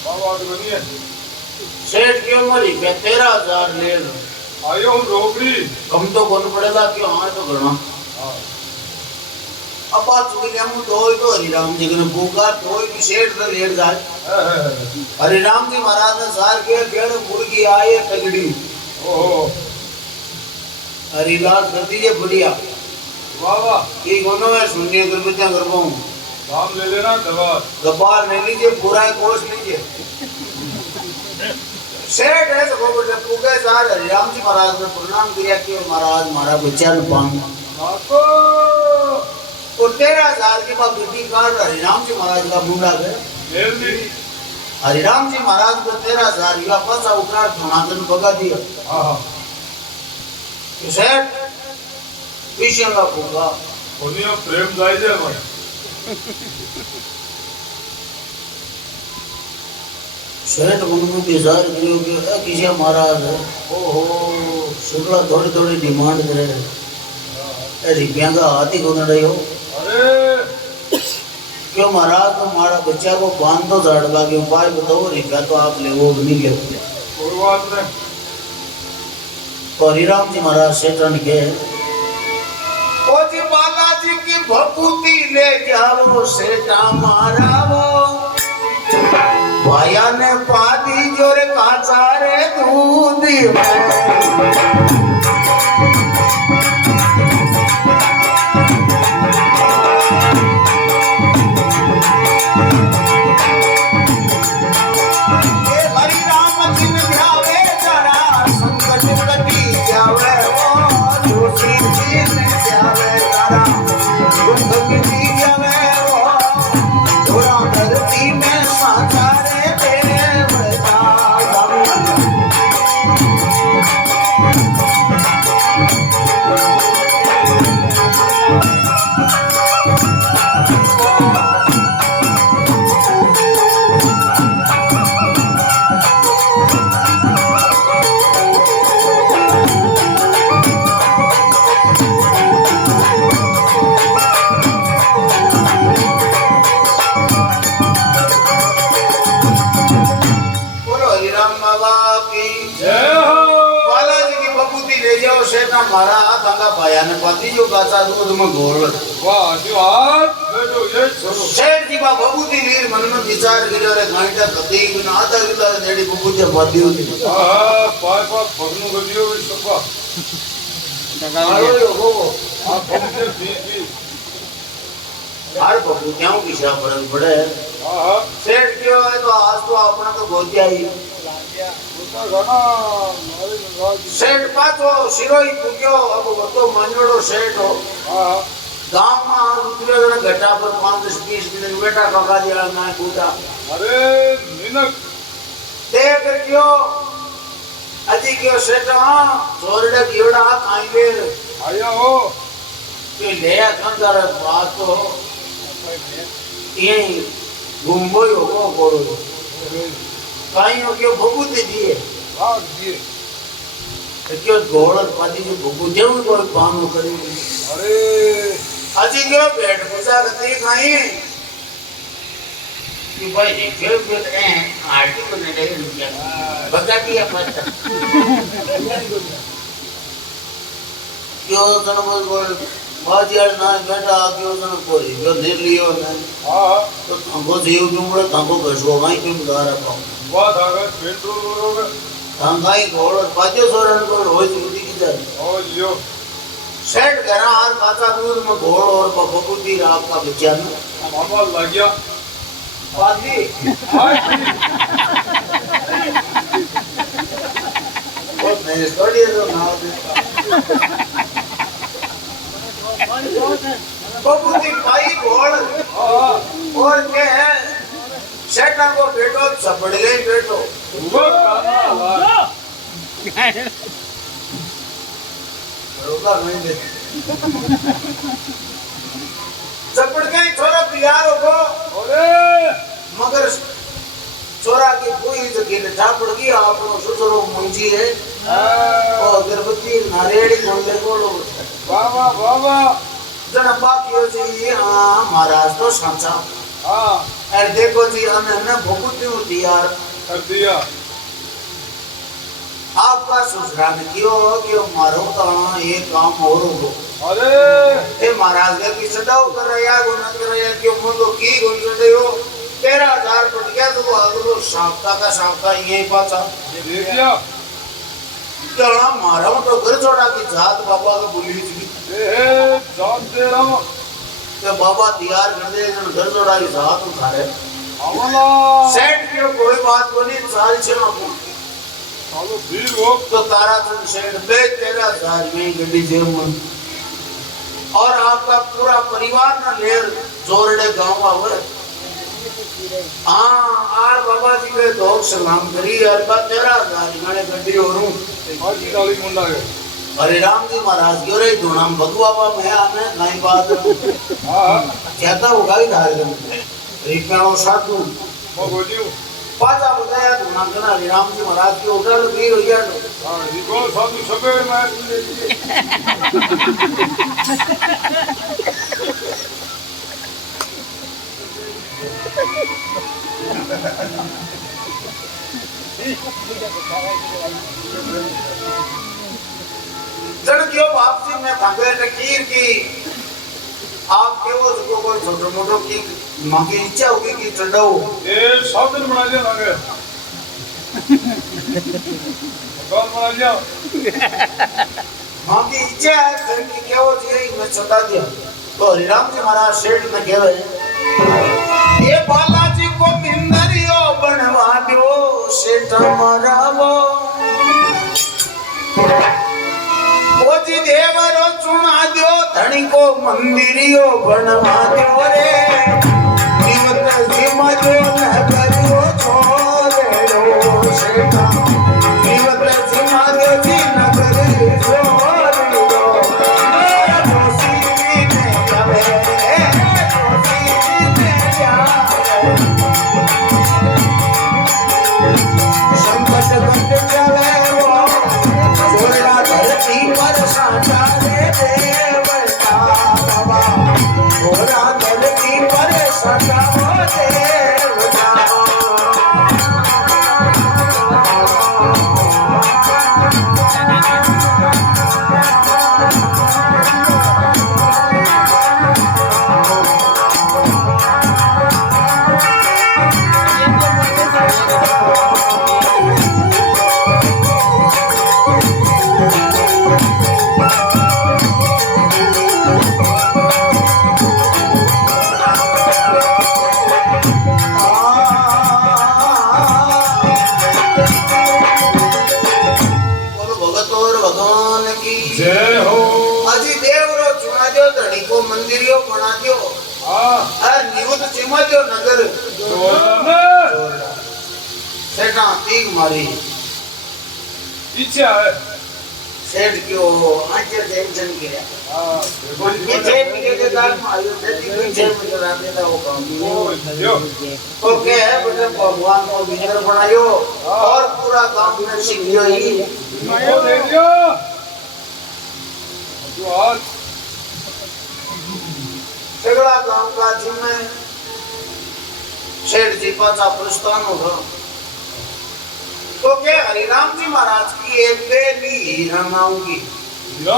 बाबा तो नहीं है सेठ क्यों मरी के 13000 ले लो आयो रोकड़ी कम तो कौन पड़ेगा क्यों हाँ तो घना हां अब बात चुगल हम दो ही तो हरिराम जी ने भूखा दो ही सेठ तो लेट जाए हरिराम जी महाराज ने सार के गेड़ मुर्गी आए तगड़ी ओहो हरिलाल कर दीजिए बढ़िया वाह वाह ये कोनो है शून्य कर बच्चा कर पाऊं नाम ले लेना दवा गब्बार नहीं लीजिए पूरा कोर्स लीजिए सेठ है तो वो बोले पूगे सार हरिराम जी महाराज ने प्रणाम किया कि महाराज हमारा बच्चा न पाऊं आपको और 13000 के बाद गड्डी कार हरिराम जी महाराज का मुंडा गए मेल दी हरिराम जी महाराज को 13000 या पैसा उतार धनातन भगा दिया हां हां सेठ पीछे का भूखा ओनिया प्रेम जाई दे भाई सेठ मन में बेजार करियो कि किसी महाराज है ओहो शुक्ला थोड़ी थोड़ी डिमांड करे रुपया का हाथ ही कौन रही हो अरे क्यों महाराज तो हमारा बच्चा को बांध दो झाड़का के उपाय बताओ रुपया तो आप ले वो नहीं ले कोई बात नहीं तो हरिराम जी महाराज सेठन के ओ जी बालाजी की भभूति ले जाओ सेठा मारा वो भाया ने पादी जोरे काचा रे दूध में मारा काका भाया ने पति जो काचा दूध में घोल वाह जी बात बेटो ये छोड़ो सेठ जी बा बबूती लीर मन में विचार करियो रे घंटा कती बिना आधा किलो नेड़ी बबूती पादी होती हां पाय भगनु गदियो सपा आरो यो हो आप बबूते जी हर बबूतियों की क्या फर्क पड़े हां सेठ क्यों है तो आज तो अपना तो गोतिया ही सेठ पाचो शिरोई पुग्यो अब वो तो मंजोड़ो सेठ हो गांव में रुपये जन घटा पर 5-20 दिन बेटा काका दिया ना कूटा अरे मिनक देख क्यों अजी क्यों सेठ हां छोरड़े कीड़ा खाई ले आया हो कि ले कंदर बात तो ये घूमबो हो कोड़ो काई हो क्यों भभूति दिए हां दिए क्यों घोड़ पादी जो भभूति उन कोई काम करी अरे अजी क्यों बैठ बजा करते खाई कि भाई देखिए फिर आरती बने रहे रुपया बगा दिया पत्ता क्यों जन बोल बाजियार ना बेटा क्यों जन कोरी जो निर्लियो ना हां तो हमको जीव जुमड़ा हमको घसो भाई क्यों गारा पाऊं वाह धागा पेट्रोल रोग तंगाई घोड़ पाजो सोरन को रोज उठी की जाए ओ लियो सेठ घरा और काचा दूध में घोड़ और बबूती रात का बच्चा ना मामा लग गया पादी बहुत नहीं स्टोरी है तो नाव देता बबूती पाई घोड़ और के है सेठ को बेटो चपड़ गई बेटो वो काना रोका नहीं दे चपड़ गई छोरा प्यार हो अरे मगर छोरा की कोई तो गिर झापड़ गई आपनो सुसरो मुंजी है ओ अगरबत्ती नारियल कोंडे कोलो बाबा बाबा जन बाकियो जी हां महाराज तो सांचा हां और देखो जी हमने बहुत तैयार कर दिया आपका सुझाव क्यों कि मारो तो ये काम और हो अरे ए महाराज के की सदाव कर रहा है गुना कर रहा है कि मुझे की गुन कर हो 13000 पट गया तो अगलो साप्ताह का साप्ताह यही पाचा दे दिया चला मारा तो घर छोड़ा की जात बाबा को बोली थी ए जान दे रहा हूं तो बाबा तैयार कर दे घर छोड़ा की जात उठारे आवाला सेठ की कोई बात बोली साल से ना चलो भीड़ हो तो तारा तुम सेठ बे 13000 में गड्डी जेम और आपका पूरा परिवार ना लेर जोरड़े गांव आवे हां आर बाबा जी के दोग सलाम करी यार का 13000 मैंने गड्डी औरू आज की डाली मुंडा है हरे राम जी महाराज क्यों रे धुनाम भगवावा मैं आने नहीं बात हां कहता होगा ही धार में रिकाणो साधु मैं बोलियो पाजा बताया धुनाम करना हरे राम जी महाराज की उठा लो भीड़ हो गया हां रिको साधु सबे जन क्यों वापसी में भागे लकीर की आप केवो जो कोई छोटो मोटो की मांगी इच्छा होगी कि चढ़ाओ ये सब दिन बना लिया लगे कौन बना लिया मांगी इच्छा है फिर कि केवो जी मैं चढ़ा दिया तो हरिराम जी महाराज सेठ ने कहे ये बालाजी को मिंदरियो बनवा दो सेठ हमारा वो जी देवरो चुना दो धनी को मंदिरियो बनवा दो रे जीवत सीमा जो न करियो छोड़ो सेठा जीवत सीमा जो जी न करियो छोड़ो जोशी ने जावे जोशी ने जावे संकट कट जावे वो छोड़ा धरती पर साचा रे देवता बाबा छोड़ा धरती पर साचा वो देवता बोलो भगत और भगवान की जय हो अजी देवरो चुना दो धनी को मंदिरियो बना दो हाँ और निवत चिमा दो नगर जोरना सेठा तीग मारी इच्छा है सेठ क्यों आज टेंशन किया हाँ ये सेठ के दाल मारियो जल्दी पीछे में करा देता वो काम ओ यो तो क्या है बेटा भगवान को विजय बनायो और पूरा गांव में सिंगियो ही मायो दे दियो जो आज सगड़ा गांव का जिम्मे सेठ जी पाचा प्रस्थान होगा तो क्या हरिराम जी महाराज की एक बेली हीरा नाम की ना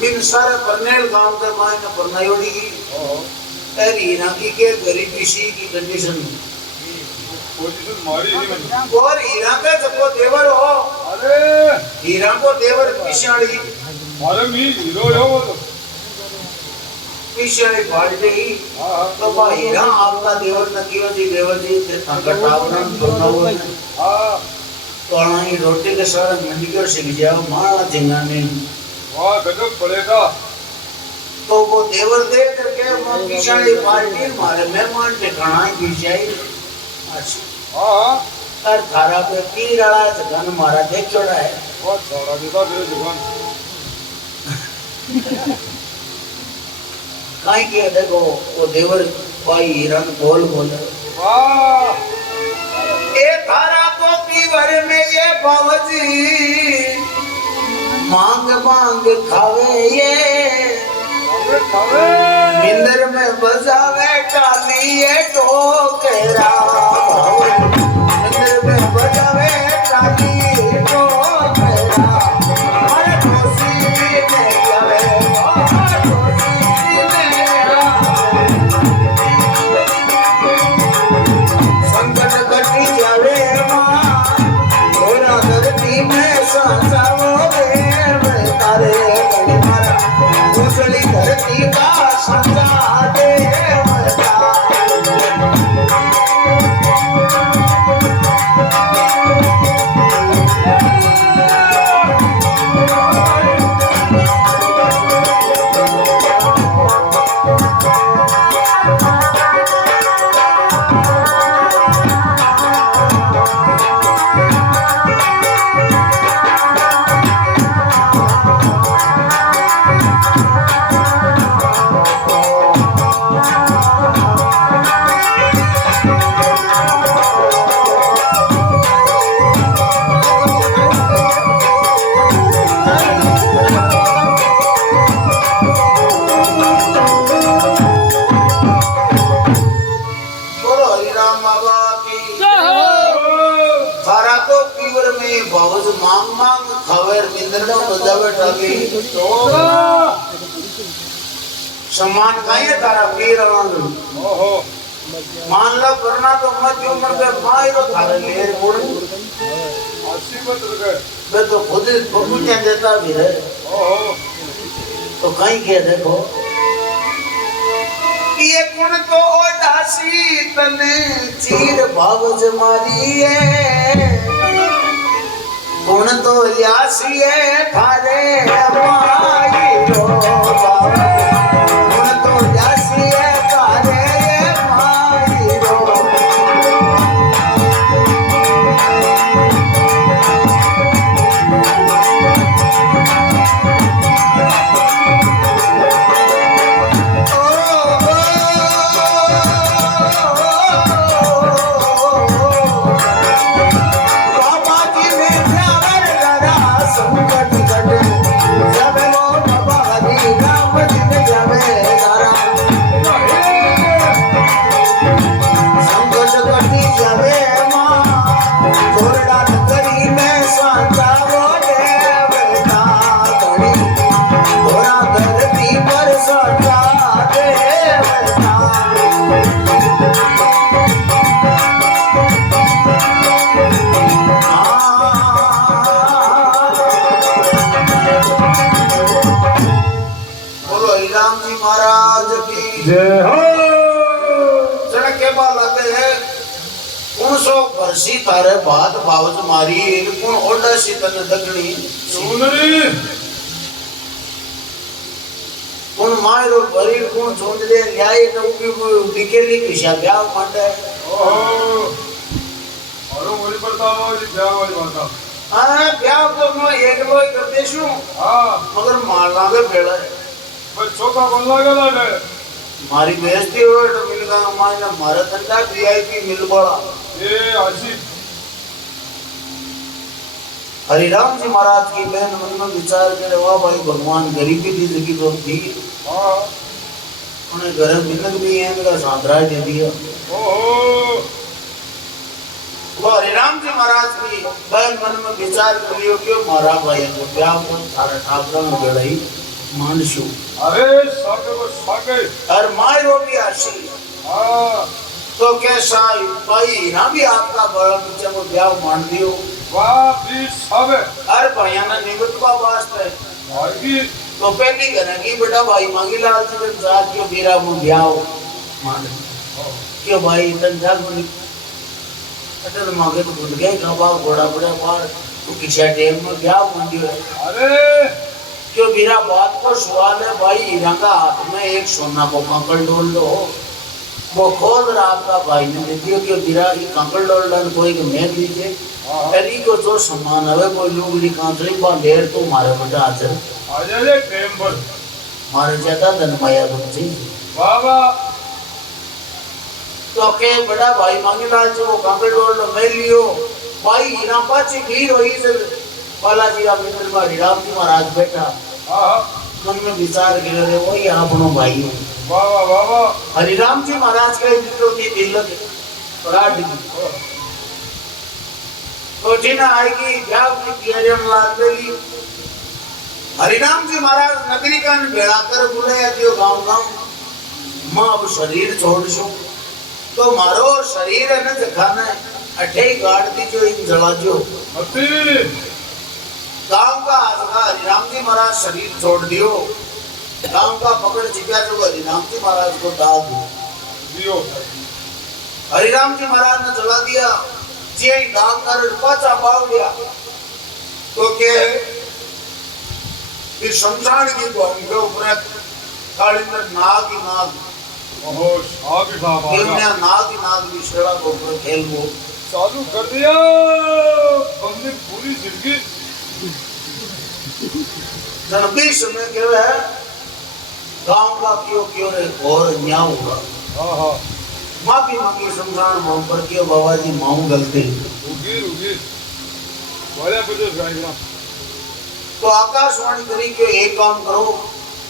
बिन सारे परनेल गांव के मायने परनायोड़ी की और हीरा की के गरीबी सी की कंडीशन पोजीशन मारी ही मैंने और हीरा का जब देवर हो अरे हीरा को देवर पिछाड़ी अरे मी हीरो हो वो तो पिछाड़ी फाड़ गई हाँ तो भाई हीरा आपका देवर न कियो जी देवर जी संकट आवरण करना हुआ हाँ कढ़ाई रोटी के साथ मंडियों से जाओ मारा झिंगाने वाह गजब पड़ेगा तो वो देवर दे करके वो पिछाड़ी पार्टी मारे मेहमान के कढ़ाई पिछाई अच्छा हाँ और थारा पे पीर आला जगन मारा देख छोड़ा है बहुत सारा देता मेरे दुकान काई के देखो वो देवर भाई हिरन बोल बोले वाह ए थारा को पीवर में ये बावजी मांग मांग खावे ये अबे खावे मिंदर में बजावे टाली ये टोकरा मिंदर में बजावे टाली ये टोकरा अरे खुशी में जावे खुशी में संकट कटी जावे मां तोरा धरती में साचा वो देव तारे मारा उजली धरती का साचा देवता बोलो हरिराम बाबा की थारा तो पीवर में बाबूज मांग मांग खावे मिंदर में बजावे टाली सम्मान का है तारा पीर वांग ओहो मान लो करना तो मत उम्र पे मायरो थारे लेर मोड़ आशीर्वाद रखे मैं तो खुद बबू क्या देता भी है ओहो तो कहीं के देखो ये गुण तो ओडासी तने चीर भावज मारी है गुण तो यासी है थारे माई रो बाबा गुण तो यासी है थारे माई रो जय हो के बाद लाते हैं कौन सो परसी तारे बात बावत मारी कौन ओडा सी तन दगनी सुंदरी कौन मायरो भरी कौन चोंदले ल्याए तो उबी बिकेली किसा ब्याह मांडे ओहो और मोरी बताओ जी क्या वाली बात हां ब्याह तो मैं एकलो ही कर देशु हां मगर मार लागे बेड़ा बस चौका बन लागला है मारी बेइज्जती हो तो मिलगा मायना मारा धंधा वीआईपी मिल बड़ा ए आशी हरिराम जी महाराज की बहन मन में विचार करे वाह भाई भगवान गरीबी दी जिंदगी तो थी हां उन्हें घर में मिलक भी है मेरा सांतरा दे दिया ओहो वो हरिराम जी महाराज की बहन मन में विचार करियो क्यों मारा भाई को ब्याह को सारा ठाकरा में बेड़ई मानसु अरे सागे और माय रोटी आशी हां तो कैसा भाई ना भी आपका बड़ा बच्चा को ब्याह मान दियो वाह भी सब हर भैया ना निमित्त का वास्ते आगी तो पहली कहना कि बेटा भाई मांगी लाल जी जब जात क्यों मेरा वो ब्याह मान क्यों भाई तन जाग बनी अच्छा तो मांगे तो भूल गए कबा घोड़ा बड़ा पार तो किसी टाइम में ब्याह मान दियो अरे क्यों मेरा बात को सवाल है भाई हीरा का हाथ में एक सोना को कंकड़ डोल दो वो खोल रहा आपका भाई ने दे दियो कि मेरा ये कंकड़ डोल डाल कोई के मैं दीजिए अरे को जो सम्मान है कोई लोग निकांतरी बा लेर तो मारे बेटा आचर आ जाए टाइम पर मारे ज्यादा धन माया बुद्धि वाह वाह तो के बड़ा भाई मांगीलाल जो कंकड़ डोल मैं लियो भाई हीरा पाची भीड़ होई से बालाजी का मित्र में हरिराम जी महाराज बैठा हां मन में विचार कर रहे वो ये अपनो भाई है वाह वाह वाह वाह हरिराम जी महाराज का मित्रों की दिलक राड तो जिना आएगी ब्याह की कियारियम लाल देली हरिराम जी महाराज नगरी का बेड़ा कर बुलाया दियो गांव मां अब शरीर छोड़ सो तो मारो शरीर है ना जखाना अठे गाड़ दी जो इन जला जो अति गांव का हरिराम जी महाराज शरीर छोड़ दियो गांव का पकड़ चिपया जो हरिराम जी महाराज को डाल दियो हरिराम जी महाराज ने जला दिया जे डाल कर पाचा पाव दिया तो के फिर शमशान की को उनके ऊपर कालिंदर नाग ही नाग ओहो साहब साहब देवने नाग ही नाग विषड़ा को ऊपर खेल वो चालू कर दिया बंदी पूरी जिंदगी जनबी समय के है गांव का क्यों रे और न्याय होगा हां हां माफी मांगी शमशान मां पर क्यों बाबा जी मां गलती रुगी वाले बजे जाएगा तो आकाशवाणी करी के एक काम करो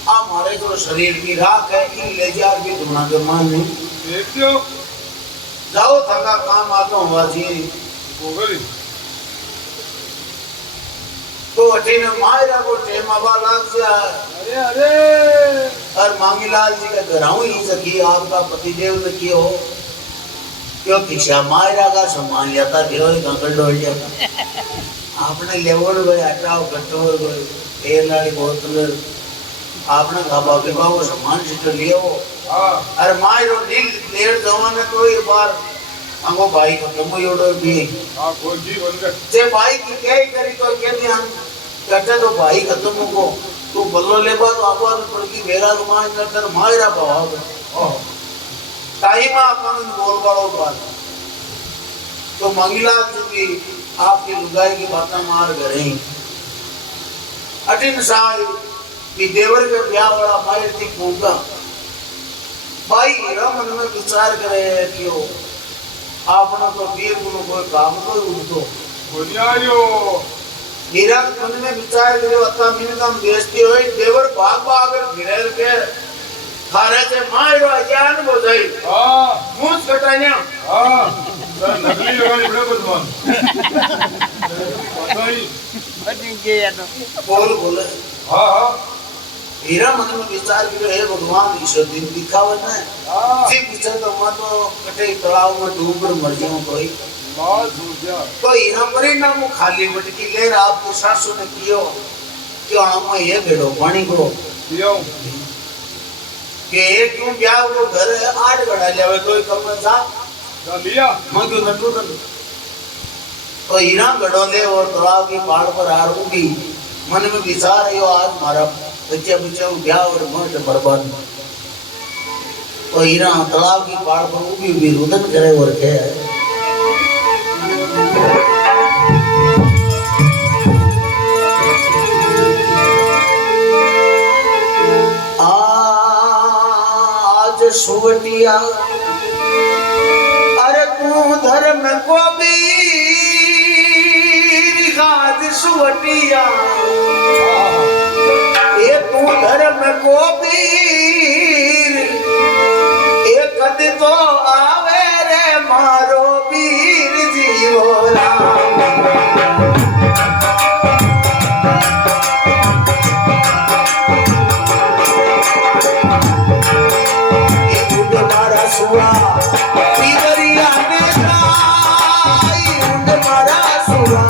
हमारे जो शरीर की राख है इन ले जा के धुना के मान नहीं देख दियो जाओ थका काम आता हुआ जी हो गई तो अठीन मायरा को टेमाबा लाग से अरे अरे और मांगीलाल जी का घराऊ ही सकी आपका पतिदेव ने कियो क्यों खिशा मायरा का सामान लेता गिरो गंगल डोल जाता आपने लेवल गए हटाओ कटोर गए तेल वाली बोतल आपने खाबा के बाबू सामान से तो लियो हाँ अरे मायरो नील लेट जवान तो एक बार हमको भाई खत्म योडो भी हाँ फौजी बन गए जे भाई की कई करी तो कहते हम कहते तो भाई खत्म को तू बल्लो लेबा तो आपा पर की बेरा गुमान करते मायरा भाव टाइम आपन बोल बाड़ो बात तो मंगीलाल जी की आपकी लुगाई की बातें मार गए अठिन साल की देवर के ब्याह वाला मायर थी पूगा भाई हीरा मन में विचार करे क्यों आपना तो वीर गुरु कोई काम कोई उठो बुनियायो हीरा मन में विचार करे अता मिनकम बेइज्जती होई देवर भाग भाग गिरल के थारे से मारो अजान बोझाई हाँ मुंह कटाया हाँ सर नकली लगानी बड़े बदमान पता ही बोल बोले हाँ हाँ हीरा मन में विचार करे हे भगवान ईश्वर दिन दिखावे ना हाँ जी पीछे तो मैं तो कटे तलाव में डूब कर मर जाऊं कोई बात सोचा तो हीरा परिणाम खाली मटकी ले आपके सासू ने कियो क्यों हम ये भेड़ो पानी को दिया के एक क्यों ब्याह को घर 8 घड़ा जावे तो कम में जा लिया मैं क्यों नटू कर तो हीरा गड़ो ले और तलाव की पहाड़ पर हार उगी मन में विचार आयो आज मारा बच्चे बच्चे ब्याह और मर्द बर्बाद तो हीरा तालाब की पहाड़ पर उगी भी रुदन करे और के आज सुवटिया अरे तू धर्म को भी आज सुवटिया ये तू धर्म को वीर एक दिन तो आवे रे मारो वीर जीवो राम ये उड़ मारा सुआ पीवरिया ने गाई उड़ मारा सुआ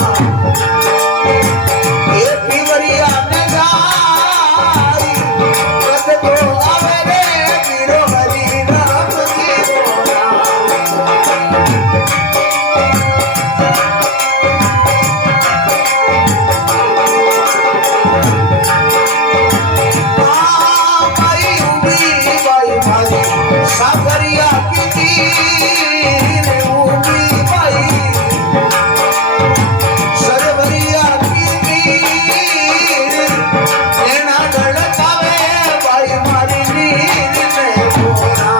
ये पीवरिया ने गाई कद तो आवे रे वीरो हरि राम जीवो राम भाई उगी भाई भाई सागरिया की तीर उगी भाई सरवरिया की तीर नैना धड़कावे भाई मारी नीर में बोरा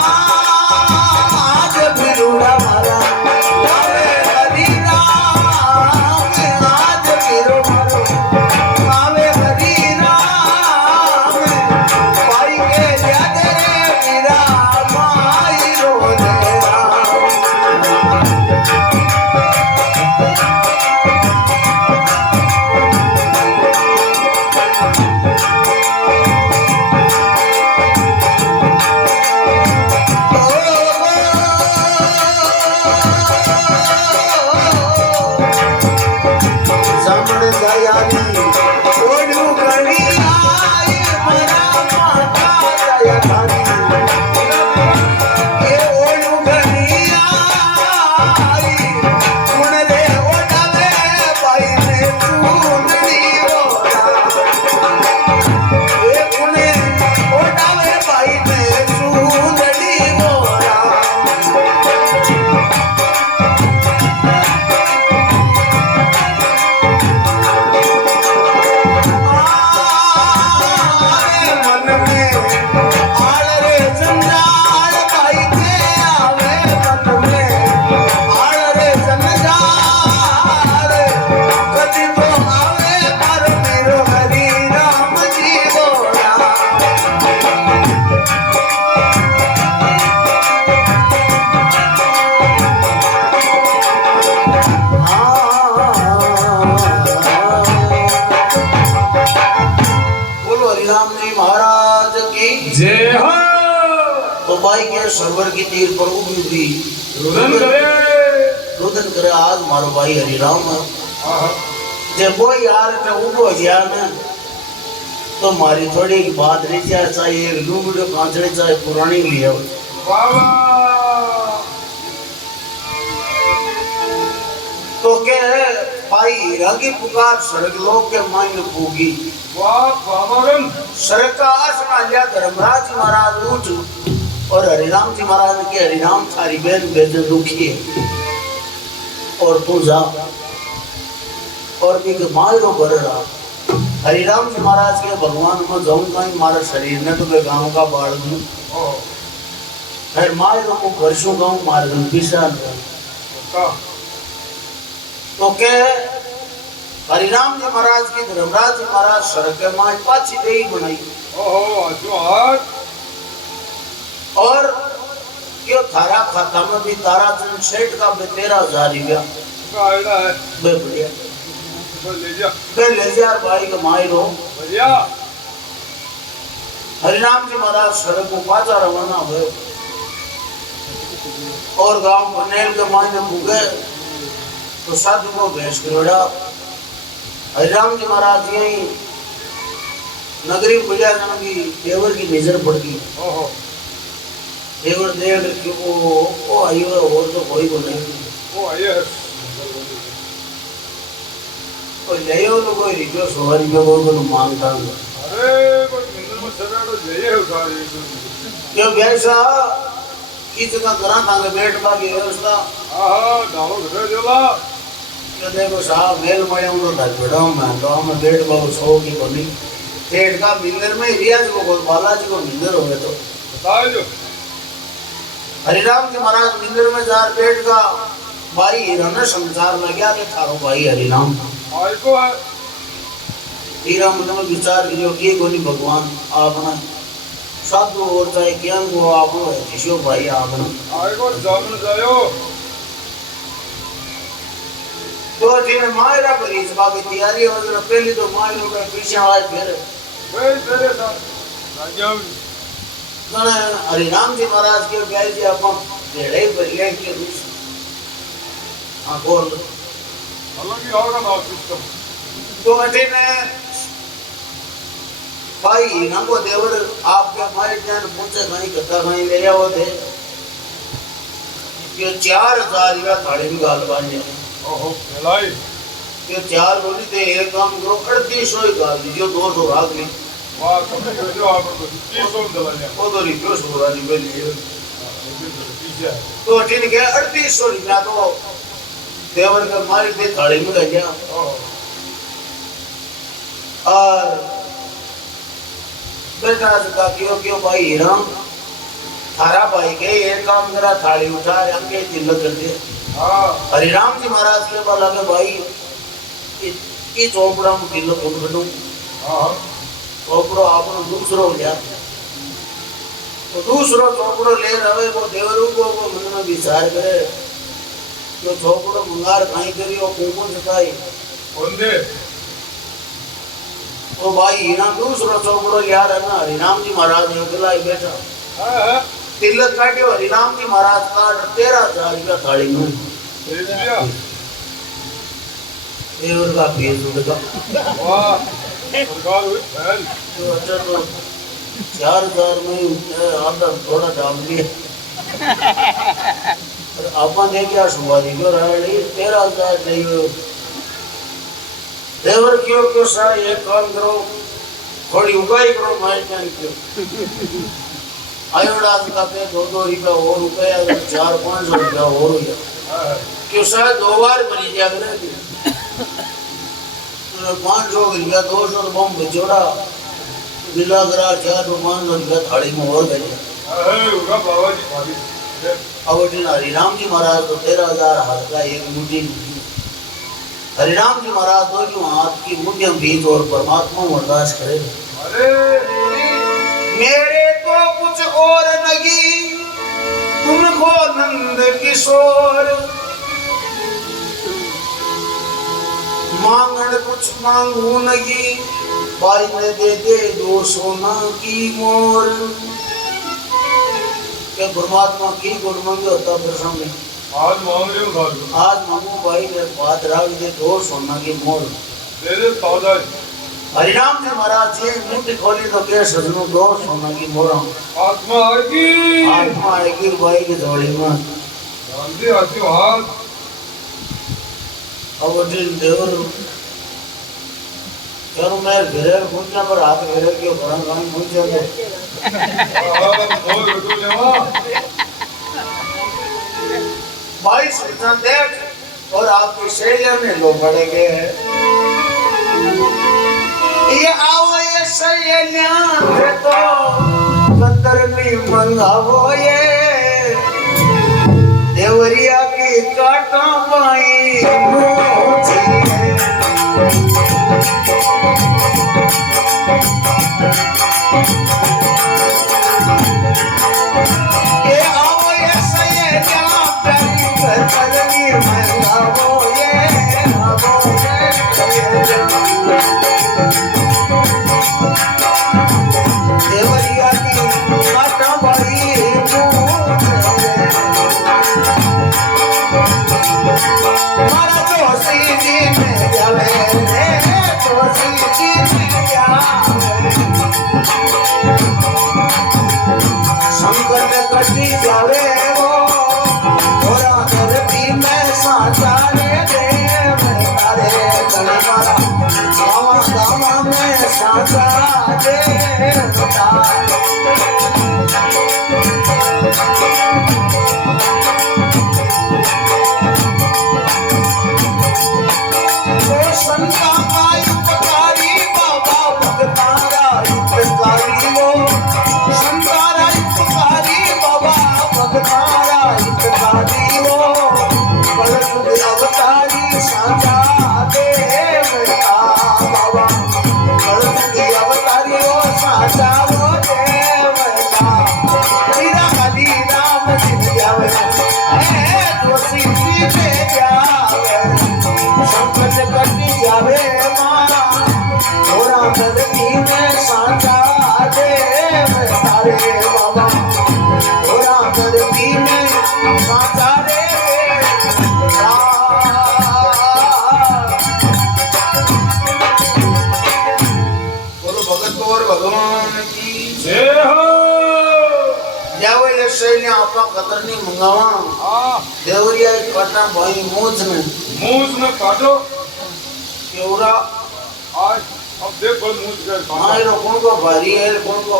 आज बिरुड़ा मारा आवे हरि राम आज बिरो मारो आवे हरि राम पाई के याद रे वीरा माई रो दे राम सामने दयाली ओडू गणी आई मरा माता दया धारी ये ओडू गणी आई कुण रे ओडावे भाई ने चूंदड़ी ओरा ये कुण ओडावे भाई ने चूंदड़ी ओरा जय हो तो भाई के सरवर की तीर पर उगी रुदन करे रुदन करे आज मारो भाई हरिराम हाँ जब वो यार पे उगो गया ना तो मारी थोड़ी की बात नहीं चाहिए एक लूगड़ो कांचड़े चाहे पुरानी लिया वाह वाह तो के भाई हीरा की पुकार स्वर्ग लोक के मायने पूगी वाह बाबरन स्वर्ग का आसमान लिया धर्मराज महाराज उठ और हरिराम जी महाराज ने के हरिराम थारी बहन बेदे दुखी है और तू जा और भी के मायरो भर रहा हरिराम जी महाराज के भगवान में जाऊं कहीं मारा शरीर ने तो मैं गांव का बाढ़ दूं फिर मायरो को वर्षों गांव मार दूं पिसान तो के हरिराम जी महाराज की धर्मराज जी महाराज सड़क के माँ पाची देही बनाई ओहो जो आज और क्यों थारा खाता में भी तारा चंद सेठ का बे 13,000 रुपया कायदा है बे बढ़िया तो ले जा बे ले जा भाई के माई रो बढ़िया हरिराम जी महाराज सड़क को पाचा रवाना हुए और गांव बनेल के मायने भूगे तो साधु को भैंस करोड़ा हरिराम जी महाराज यही नगरी पूजा की देवर की नजर पड़ गई ओहो देवर देख कि ओ आयो और तो कोई बोले ओ आये कोई ले तो कोई रिक्यो सवारी में को मांगता अरे कोई मिंदर में चढ़ा तो जय हो सारी क्यों भैंसा कितना करा था बैठ बाकी व्यवस्था आहा डालो घर जोला तो देखो साहब मेल में उनको ढक बैठा मैं तो हम बैठ बाबू सो की बनी पेट का मिंदर में रियाज को बालाजी को मिंदर हो गए तो बताओ जो हरिराम जी महाराज मिंदर में जार पेट का भाई हिरण संसार में गया कि थारो भाई हरिराम आई को है हीरा मन में विचार करियो कि कोनी भगवान आपना साधु और चाहे ज्ञान को आप जिसो भाई आपना आई को जामन जायो तो जिन मायरा पर इस बात की तैयारी हो जरा पहले तो मायरो का पीछे आए फिर वे तेरे साथ राजा ना हरिराम जी महाराज के ब्याह जी आप भेड़े पर ले के रूस हां बोल अलग ही होगा ना सिस्टम तो अठिन भाई ना को देवर आपके मारे ज्ञान पूछे कहीं कथा कहीं ले आओ थे ये 4,000 रुपया थाली में गाल बांधे ओहो मिलाई ये 4 बोली थे एक काम करो 3800 ही गाल दीजिए 200 राख ली वाह तुमने जो जो आप को 300 दला लिया वो तो रिक्यो सोरा नहीं बोली पीछे तो अठिन के 3800 रुपया तो देवर के मारे थे थाली में गया ओहो और बेटा का क्यों भाई हिराम थारा भाई के एक काम करा थाली उठा अंगे तिलक कर दे हां हरिराम जी महाराज के बोला के भाई की चौपड़ा में तिलक उन करूं हां चौपड़ो आपनो दूसरो लिया तो दूसरो चौपड़ो ले रहे वो देवरू को वो मन में विचार करे जो चौपड़ो मंगार काई करियो को जताई बंदे तो भाई हिना दूसरो चौपड़ो लिया रहना हरिराम जी महाराज ने अकेला ही बैठा हां तिलक काटियो हरिराम जी महाराज का 13,000 रुपया थाली में दे दिया देवर का भेज उड़का वाह सरकार हुई फैल तो अच्छा तो 4,000 में आधा थोड़ा डाल दिया और अपन ने क्या सुबारी को रानी 13,000 नहीं देवर क्यों सारे एक काम करो थोड़ी उगाई करो माइक क्यों आयोड़ा का पे 2-2 रुपया और रुपया 4-5 रुपया और हो गया क्यों सारे 2 बार मरी जा करे 500 रुपया 200 बम बेचोड़ा जिला करा 4-5 रुपया थाली में और गए अरे उगा बाबा जी भाभी अब हरिराम जी महाराज तो 13,000 हाथ का एक मुट्ठी हरिराम जी महाराज तो क्यों हाथ की मुठ्ठियों बीच और परमात्मा अरदास करे अरे मेरे तो कुछ और नहीं तुमको नंद किशोर मांगण कुछ मांगू नहीं भाई ने दे दे 2 सोना की मोर कि परमात्मा की गुण मांगे होता प्रसंग में आज मांग रहे हो साधु आज मांगू भाई ने बात राग दे दो सोना की मोल दे दे ताजा हरिनाम जी महाराज जी मुंह खोली तो के सजनों दो सोना की मोरा आत्मा आएगी आत्मा आएगी भाई की झोली में गांधी आती हाथ अब वो दिन देवर चलो मैं घेरे पूछना पर हाथ घेरे के बड़ा गांव पूछे दो लड्डू लेवा भाई सुल्तान देख और आपकी शैलियों में लो पड़ेंगे ये आओ ये शैलियां तो कतर में मंगावो ये देवरिया की काटा पाई मोची ये आओ ये शैलियां प्यारी कतर में मंगावो ये आओ ये देवरिया की काटा पाई मारा जोशी जी में जावे रे जोशी जी में जावे शंकर में कटी जावे वो थोड़ा धरती में साचा रे देव तारे तन मारा गावा गावा में साचा देव संता का उपकारी बाबा भगतारा उपकारी वो संतारा उपकारी बाबा भगतारा उपकारी वो परशुभ अवतारी साचा देवता बाबा परशुभ अवतारी वो साचा वो देवता तेरा हरि राम जी जावे दोषी जी पे जावे संकट कटी जावे मारा थोड़ा धरती में साचा देव तारे बाबा थोड़ा धरती में साचा बोलो भगत और भगवान की जय हो जावे ये शैली आपका कतर नहीं मंगावा हाँ देवरिया एक काटा भाई मूछ में मूछ में काटो केवरा आज अब देख बल मूछ कर हाँ ये कौन को भारी है कौन को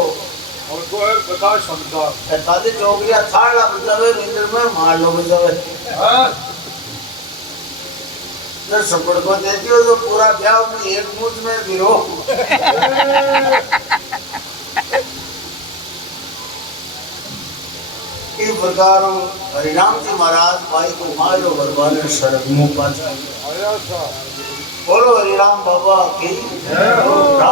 और को है बता क्षमता तादी चौकरिया थाड़ा बजावे इंद्र में मार लो बजावे हाँ जब सपड़ को देती हो तो पूरा ब्याह में एक मूछ में गिरो इस प्रकार हरिनाम जी महाराज भाई को मारो बरबाने सड़क मुंह पाचा आया था बोलो हरिराम बाबा की जय हो राम